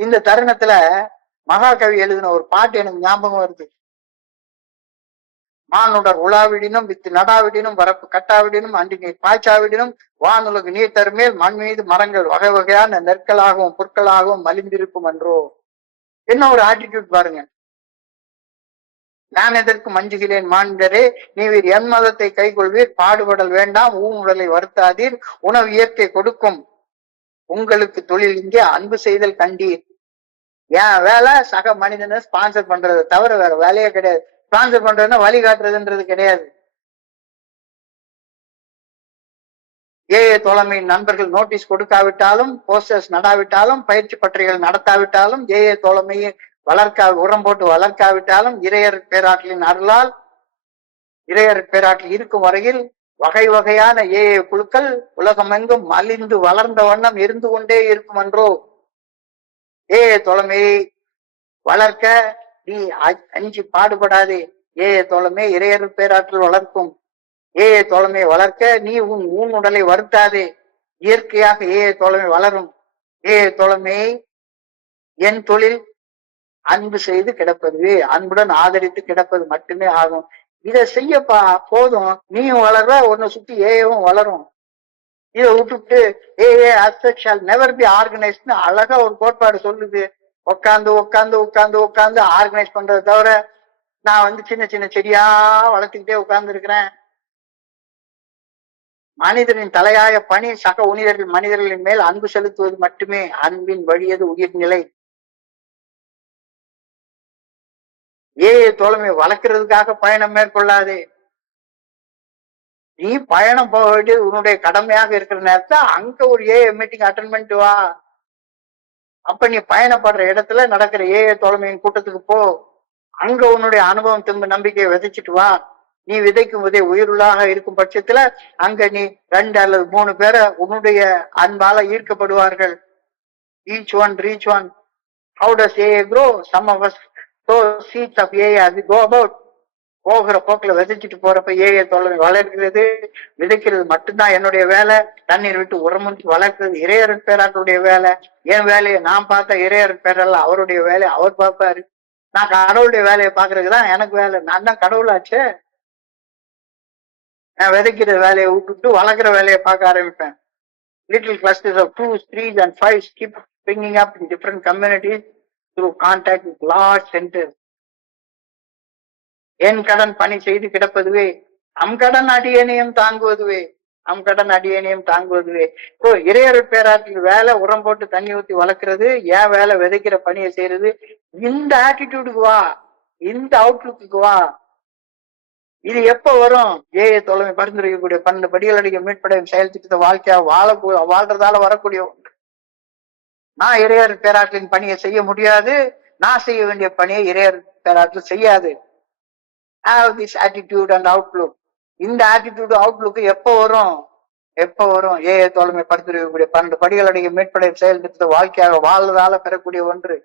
இந்த தருணத்துல மகாகவி எழுதின ஒரு பாட்டு எனக்கு ஞாபகம் வருது. மானுடர் உலாவிடினும் வித்து நடாவிடினும் வரப்பு கட்டாவிடினும் அன்றி நீர் பாய்ச்சாவிடினும் வானுலகு நீர் தருமேல் மண் மீது மரங்கள் வகை வகையான நெற்களாகவும் பொருட்களாகவும் மலிந்திருக்கும் என்றோ. என்ன ஒரு ஆட்டிடியூட் பாருங்க. நான் எதற்கு மஞ்சுகிறேன் மானிடரே, நீவீர் என் மதத்தை கைகொள்வீர், பாடுபடல் வேண்டாம், ஊமுடலை வருத்தாதீர், உணவு இயற்கை கொடுக்கும், உங்களுக்கு தொழில் இங்கே அன்பு செய்தல் கண்டீர். என் வேலை சக மனிதனை ஸ்பான்சர் பண்றது தவிர வேற வேலையே கிடையாது. ஸ்பான்சர் பண்றதுன்னா வழிகாட்டுறதுன்றது கிடையாது. ஏஏ தோழமையின் நண்பர்கள் நோட்டீஸ் கொடுக்காவிட்டாலும், போஸ்டர்ஸ் நடாவிட்டாலும், பயிற்சி பற்றிகள் நடத்தாவிட்டாலும், ஏஏ தோழமையை உரம் போட்டு வளர்க்காவிட்டாலும், இறையர் பேராற்றலின் அருளால் இறையர் பேராற்றல் இருக்கும் வரையில் வகை வகையான ஏஏ குழுக்கள் உலகமெங்கும் மலிந்து வளர்ந்த வண்ணம் இருந்து கொண்டே இருக்கும் என்றோ. ஏஏ தோழமையை வளர்க்க நீ அஞ்சு பாடுபடாதே. ஏஏ தோழமை இறையர் பேராற்றல் வளர்க்கும். ஏஏ தோழமையை வளர்க்க நீ உன் உடலை வருத்தாதே. இயற்கையாக ஏஏ தோழமை வளரும். ஏஏ தோழமையை என் தொழில் அன்பு செய்து கிடப்பது, அன்புடன் ஆதரித்து கிடப்பது மட்டுமே ஆகும். இதை செய்யப்பா போதும், நீயும் வளர்ற, உன்னை சுத்தி ஏஏவும் வளரும். இதை விட்டுவிட்டு AA as such shall never be ஆர்கனைஸ்ட்னு அழகா ஒரு கோட்பாடு சொல்லுது. உட்காந்து உட்காந்து உட்காந்து உட்காந்து ஆர்கனைஸ் பண்றதை தவிர நான் சின்ன சின்ன செடியா வளர்த்துக்கிட்டே உட்கார்ந்து இருக்கிறேன். மனிதனின் தலையாய பணி சக மனிதர்களின் மேல் அன்பு செலுத்துவது மட்டுமே. அன்பின் வழியது உயிர்நிலை. ஏஏ தோழமை வளர்க்கறதுக்காக பயணம் மேற்கொள்ளாதே. நீ பயணம் போக வேண்டியது உன்னுடைய கடமையாக இருக்கிற நேரத்தை அங்க ஒரு ஏஏ மீட்டிங் அட்டன் பண்ணிட்டு வா. அப்ப நீ பயணப்படுற இடத்துல நடக்கிற ஏஏ தோழமையின் கூட்டத்துக்கு போ. அங்க உன்னுடைய அனுபவம் திரும்ப நம்பிக்கையை விதைச்சிட்டு வா. நீ விதைக்கும் விதை உயிருள்ளாக இருக்கும் பட்சத்துல அங்க நீ 2 அல்லது 3 பேரை உன்னுடைய அன்பால ஈர்க்கப்படுவார்கள். each one reach one. How does AA grow? Some of us sow seeds of AA as we go about. போகிற போக்குல விதைச்சிட்டு போறப்ப ஏஏ தோழமை வளர்க்கிறது, விதைக்கிறது மட்டும்தான் என்னுடைய வேலை. தண்ணீர் விட்டு உரமுற்றி வளர்க்கிறது இறையரன் பேராட்டுடைய வேலை. என் வேலையை நான் பார்த்த இறையரன் பேரல்ல, அவருடைய வேலையை அவர் பார்ப்பாரு. நான் கடவுளுடைய வேலையை பாக்குறதுக்குதான் எனக்கு வேலை. நான் தான் கடவுளாச்சே. நான் விதைக்கிற வேலையை விட்டுட்டு வளர்க்குற வேலையை பார்க்க ஆரம்பிப்பேன். Little clusters of 2, 3 and 5 keep springing up in different communities through contact with large centers. என் கடன் பணி செய்து கிடப்பதுவே, கடன் அடியேனையும் தாங்குவதுவே, கடன் அடியேனையும் தாங்குவதுவே. இப்போ இறையர் பேராற்றில் வேலை உரம் போட்டு தண்ணி ஊத்தி வளர்க்கறது, ஏன் வேலை விதைக்கிற பணியை செய்யறது. இந்த ஆட்டிடியூடுக்கு வா, இந்த அவுட்லுக்கு வா. இது எப்ப வரும்? ஏஏ தோழமை பரிந்துரைக்கக்கூடிய 12 படிகள் அடிக்க மீட்படையும் செயல் திட்டத்தை வாழ்க்கையா வாழ்றதால வரக்கூடிய ஒன்று. நான் இறையர் பேராற்றின் பணியை செய்ய முடியாது, நான் செய்ய வேண்டிய பணியை இறையர் பேராற்றில் செய்யாது. Have this attitude and outlook. இந்த ஆட்டிடியூட் அவுட்லுக் எப்ப வரும்? ஏஏ தோழமை பரிந்துரைக்கக்கூடிய 12 படிகள் அடிக்க மீட்படையும் செயல் திட்டத்தை வாழ்க்கையாக வாழ்றதால பெறக்கூடிய ஒன்று.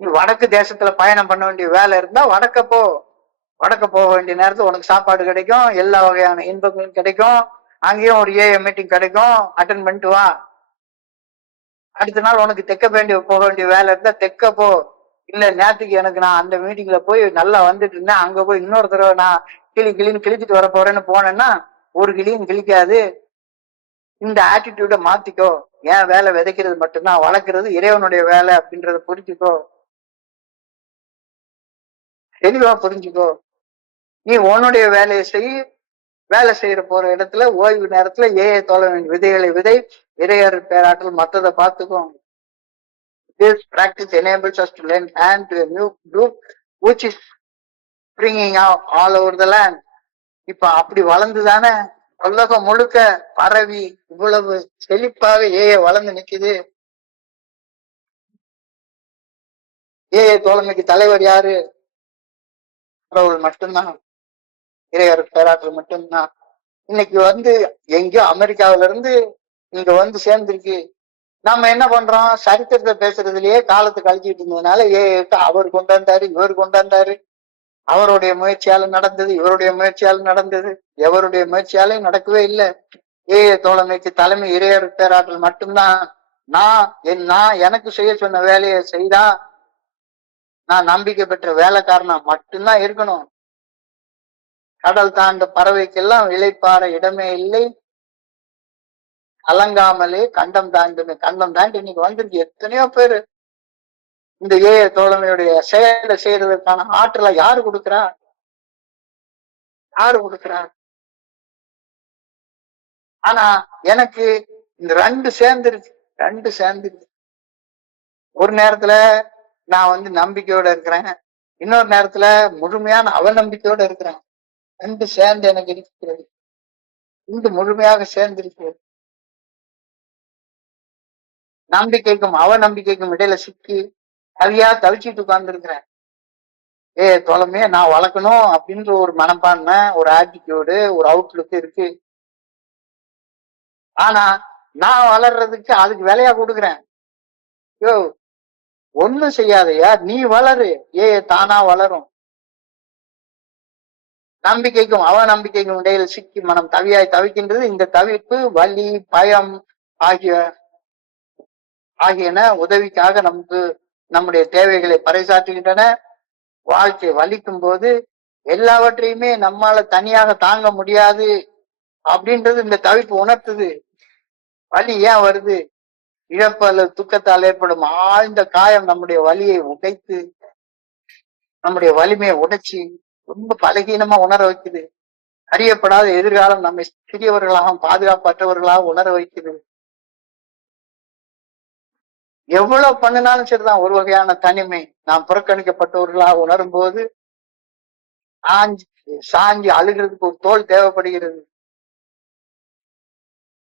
நீ வடக்கு தேசத்துல பயணம் பண்ண வேண்டிய வேலை இருந்தா வடக்க போக வேண்டிய நேரத்துல உனக்கு சாப்பாடு கிடைக்கும், எல்லா வகையான இன்பங்களும் கிடைக்கும். அங்கேயும் ஒரு ஏஏ மீட்டிங் கிடைக்கும், அட்டன் பண்ணிட்டு வா. அடுத்த நாள் உனக்கு போக வேண்டிய வேலை இருந்தா தெக்க போ. இல்ல நேரத்துக்கு எனக்கு நான் அந்த மீட்டிங்ல போய் நல்லா வந்துட்டு இருந்தேன், அங்க போய் இன்னொரு தடவை நான் கிளின்னு கிழிச்சிட்டு வர போறேன்னு போனேன்னா ஒரு கிளியும் கிழிக்காது. இந்த ஆட்டிடியூட மாத்திக்கோ. ஏன் வேலை விதைக்கிறது மட்டும்தான், வளர்க்கறது இறைவனுடைய வேலை அப்படின்றத புரிஞ்சுக்கோ, தெளிவா புரிஞ்சுக்கோ. நீ உன்னுடைய வேலையை வேலை செய்யற போற இடத்துல ஓய்வு நேரத்துல ஏஏ தோழமையின் விதைகளை விதை, இறையர் பேராற்றல் மற்றதை பார்த்துக்கோ. This practice enables us to lend hand to a new group which is springing out all over the land. இப்ப அப்படி வளர்ந்துதானே உலகம் முழுக்க பரவி இவ்வளவு செழிப்பாக ஏஏ வளர்ந்து நிக்குது. ஏஏ தோழமைக்கு தலைவர் யாரு? கடவுள் மட்டும்தான், இறையர் பேராற்றல் மட்டும்தான். இன்னைக்கு எங்கேயோ அமெரிக்காவில இருந்து இங்க சேர்ந்திருக்கு. நம்ம என்ன பண்றோம்? சரித்திரத்தை பேசுறதுலயே காலத்தை கழிச்சிட்டு இருந்ததுனால அவர் கொண்டாந்தாரு, இவர் கொண்டாந்தாரு, அவருடைய முயற்சியால நடந்தது, இவருடைய முயற்சியால நடந்தது, எவருடைய முயற்சியாலையும் நடக்கவே இல்லை. ஏஏ தோழமைக்கு தலைமை இறையர் பேராற்றல் மட்டும்தான். நான் எனக்கு செய்ய சொன்ன வேலையை செய்தா நான் நம்பிக்கை பெற்ற வேலைக்காரனா மட்டும்தான் இருக்கணும். கடல் தாண்ட பறவைக்கெல்லாம் இளைப்பாற இடமே இல்லை, கலங்காமலே கண்டம் தாண்டுமே. கண்டம் தாண்டி இன்னைக்கு வந்துருக்கு எத்தனையோ பேரு. இந்த தோழமையுடைய செயலை செய்யறதுக்கான ஆற்றலை யாரு கொடுக்குறா? யாரு கொடுக்குறா? ஆனா எனக்கு இந்த ரெண்டு சேர்ந்துருச்சு. ஒரு நேரத்துல நான் நம்பிக்கையோட இருக்கிறேன், இன்னொரு நேரத்துல முழுமையான அவநம்பிக்கையோட இருக்கிறேன். ரெண்டு சேர்ந்து எனக்கு இருக்கிறது, ரெண்டு முழுமையாக சேர்ந்திருக்கிறது. நம்பிக்கைக்கும் அவநம்பிக்கைக்கும் இடையில சிக்கி சரியா தவிச்சிட்டு உட்கார்ந்து இருக்கிறேன். தோழமையே நான் வளர்க்கணும் அப்படின்ற ஒரு மனப்பான்மை, ஒரு ஆட்டிடியூடு, ஒரு அவுட்லுக் இருக்கு. ஆனா நான் வளர்றதுக்கு அதுக்கு விலையா கொடுக்குறேன். யோ ஒண்ணும் செய்யாதையா, நீ வளரு, தானா வளரும். நம்பிக்கைக்கும் அவநம்பிக்கைக்கும் இடையில் சிக்கி மனம் தவியாய் தவிக்கின்றது. இந்த தவிப்பு, வலி, பயம் ஆகியன உதவிக்காக நம்முடைய தேவைகளை பறைசாற்றுகின்றன. வாழ்க்கை வலிக்கும் போது எல்லாவற்றையுமே நம்மால தனியாக தாங்க முடியாது அப்படின்றது இந்த தவிப்பு உணர்த்துது. வலி ஏன் வருது? இழப்பு அல்லது துக்கத்தால் ஏற்படும் ஆழ்ந்த காயம் நம்முடைய வலியை உடைத்து, நம்முடைய வலிமையை உடைச்சி ரொம்ப பலகீனமா உணர வைக்குது. அறியப்படாத எதிர்காலம் நம்மை சிறியவர்களாக பாதுகாப்பற்றவர்களாக உணர வைக்குது. எவ்வளவு பண்ணினாலும் சரிதான், ஒரு வகையான தனிமை. நாம் புறக்கணிக்கப்பட்டவர்களாக உணரும் போது சாஞ்சி அழுகிறதுக்கு ஒரு தோல் தேவைப்படுகிறது.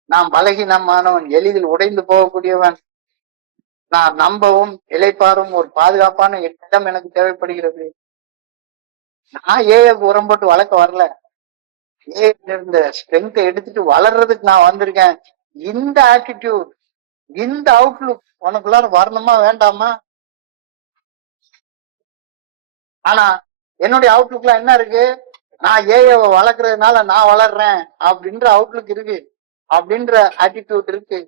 நாம் பலகீனமானவன், எளிதில் உடைந்து போகக்கூடியவன். நான் நம்பவும் இளைப்பாறும் ஒரு பாதுகாப்பான இடம் எனக்கு தேவைப்படுகிறது. நான் உரம் போட்டு வளர்க்க வரல, இருந்த ஸ்ட்ரென்த்தை எடுத்துட்டு வளர்றதுக்கு நான் வந்திருக்கேன். இந்த ஆட்டிடியூட், இந்த அவுட்லுக் உனக்குள்ளார வரணுமா வேண்டாமா? ஆனா என்னுடைய அவுட்லுக்ல என்ன இருக்கு? நான் வளர்க்கறதுனால நான் வளர்றேன் அப்படின்ற அவுட்லுக் இருக்கு, அப்படின்ற ஆட்டிடியூட் இருக்கு.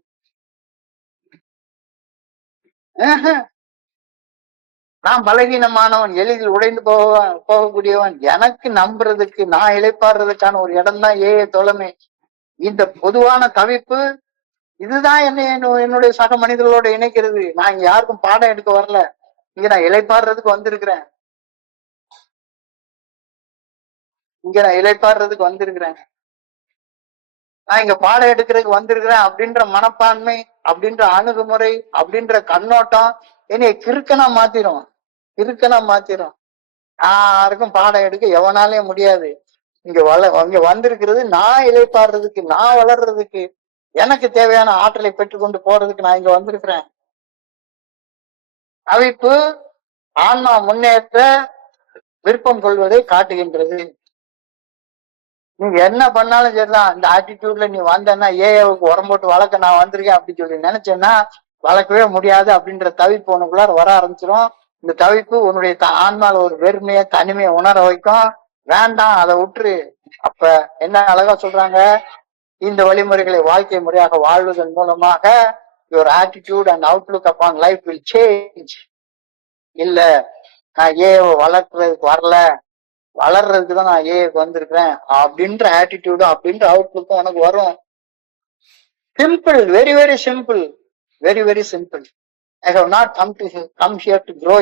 நான் பலகீனமானவன், எளிதில் உடைந்து போகக்கூடியவன். எனக்கு நம்புறதுக்கு, நான் இளைப்பாடுறதுக்கான ஒரு இடம் தான் தோழமை. இந்த பொதுவான தவிப்பு இதுதான் என்னுடைய சக மனிதர்களோட இணைக்கிறது. நான் இங்க யாருக்கும் பாடம் எடுக்க வரல, இங்க நான் இளைப்பாடுறதுக்கு வந்திருக்கிறேன். நான் இங்க பாடம் எடுக்கிறதுக்கு வந்திருக்கிறேன் அப்படின்ற மனப்பான்மை, அப்படின்ற அணுகுமுறை, அப்படின்ற கண்ணோட்டம் என்னைய கிறுக்கனா மாத்திரும். யாருக்கும் பாடம் எடுக்க எவனாலே முடியாது. இங்க வந்திருக்கிறது நான் இளைப்பாடுறதுக்கு, நான் வளர்றதுக்கு, எனக்கு தேவையான ஆற்றலை பெற்றுக்கொண்டு போறதுக்கு நான் இங்க வந்திருக்கிறேன். தவிப்பு ஆன்மா முன்னேற்ற விருப்பம் கொள்வதை காட்டுகின்றது. நீங்க என்ன பண்ணாலும் சரிதான், இந்த ஆட்டிடியூட்ல நீ வந்தன்னா ஏவுக்கு உரம் போட்டு வளர்க்க நான் வந்திருக்கேன் அப்படின்னு சொல்லி நினைச்சேன்னா வளர்க்கவே முடியாது. அப்படின்ற தவிப்பு உனக்குள்ளார வர ஆரம்பிச்சிடும். இந்த தவிப்பு உன்னுடைய ஆன்மால ஒரு வெறுமைய, தனிமையை உணர வைக்கும். வேண்டாம், அதை விட்டுரு. அப்ப என்ன அழகா சொல்றாங்க, இந்த வழிமுறைகளை வாழ்க்கை முறையாக வாழ்வதன் மூலமாக your attitude and outlook upon life will change. இல்ல, நான் வளர்க்கறதுக்கு வரல, வளர்றதுக்கு தான் நான் வந்திருக்கிறேன் அப்படின்ற ஆட்டிடியூடும் அப்படின்ற அவுட்லுக்கும் உனக்கு வரும். Simple, very very simple, very very simple. I have not come here to grow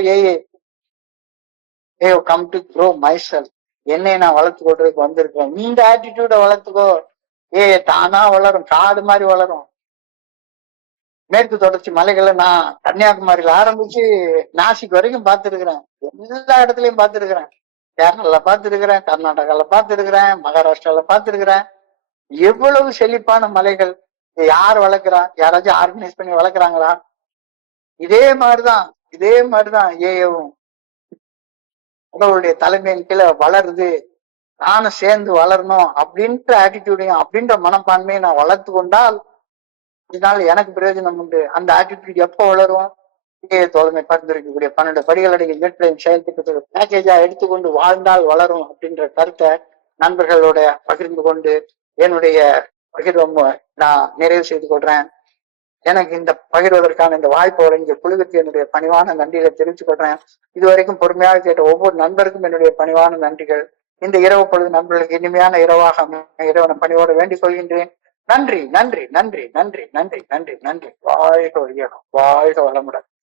I have come to grow myself. என்னை நான் வளர்த்து கொள்றதுக்கு வந்திருக்கேன். இந்த ஆட்டிடியூட வளர்த்துக்கோ, தானா வளரும், காடு மாதிரி வளரும். மேற்கு தொடர்ச்சி மலைகளை நான் கன்னியாகுமரியில ஆரம்பிச்சு நாசிக் வரைக்கும் பார்த்திருக்கிறேன். எல்லா இடத்துலயும் பார்த்திருக்கிறேன். கேரளால பார்த்திருக்கிறேன், கர்நாடகால பார்த்திருக்கிறேன், மகாராஷ்டிரால பார்த்திருக்கிறேன். எவ்வளவு செழிப்பான மலைகள். யார் வளர்க்கிறா? யாராச்சும் ஆர்கனைஸ் பண்ணி வளர்க்குறாங்களா? இதே மாதிரிதான் ஏவும் உங்களுடைய தலைமையின் கீழே வளருது. நானும் சேர்ந்து வளரணும் அப்படின்ற ஆட்டிடியூடையும் அப்படின்ற மனப்பான்மையை நான் வளர்த்து கொண்டால் இதனால எனக்கு பிரயோஜனம் உண்டு. அந்த ஆட்டிடியூட் எப்போ வளரும்? தோழமை பரிந்துரைக்கக்கூடிய 12 படிகளுடைய நெட்லைன் செயல் திட்டத்துக்கு பேக்கேஜா எடுத்துக்கொண்டு வாழ்ந்தால் வளரும் அப்படின்ற கருத்தை நண்பர்களோட பகிர்ந்து கொண்டு என்னுடைய பகிர்வை நான் நிறைவு செய்து கொள்றேன். எனக்கு இந்த பகிர்வதற்கான இந்த வாய்ப்பு வழங்கிய குழுவிற்கு என்னுடைய பணிவான நன்றிகளை தெரிவித்துக் கொள்றேன். இதுவரைக்கும் பொறுமையாக கேட்ட ஒவ்வொரு நண்பருக்கும் என்னுடைய பணிவான நன்றிகள். இந்த இரவு பொழுது நண்பர்களுக்கு இனிமையான இரவாக இறைவன பணியோடு வேண்டிக் கொள்கின்றேன். நன்றி நன்றி நன்றி நன்றி நன்றி நன்றி நன்றி. வாழ்க வையகம், வாழ்க வளமுடன்.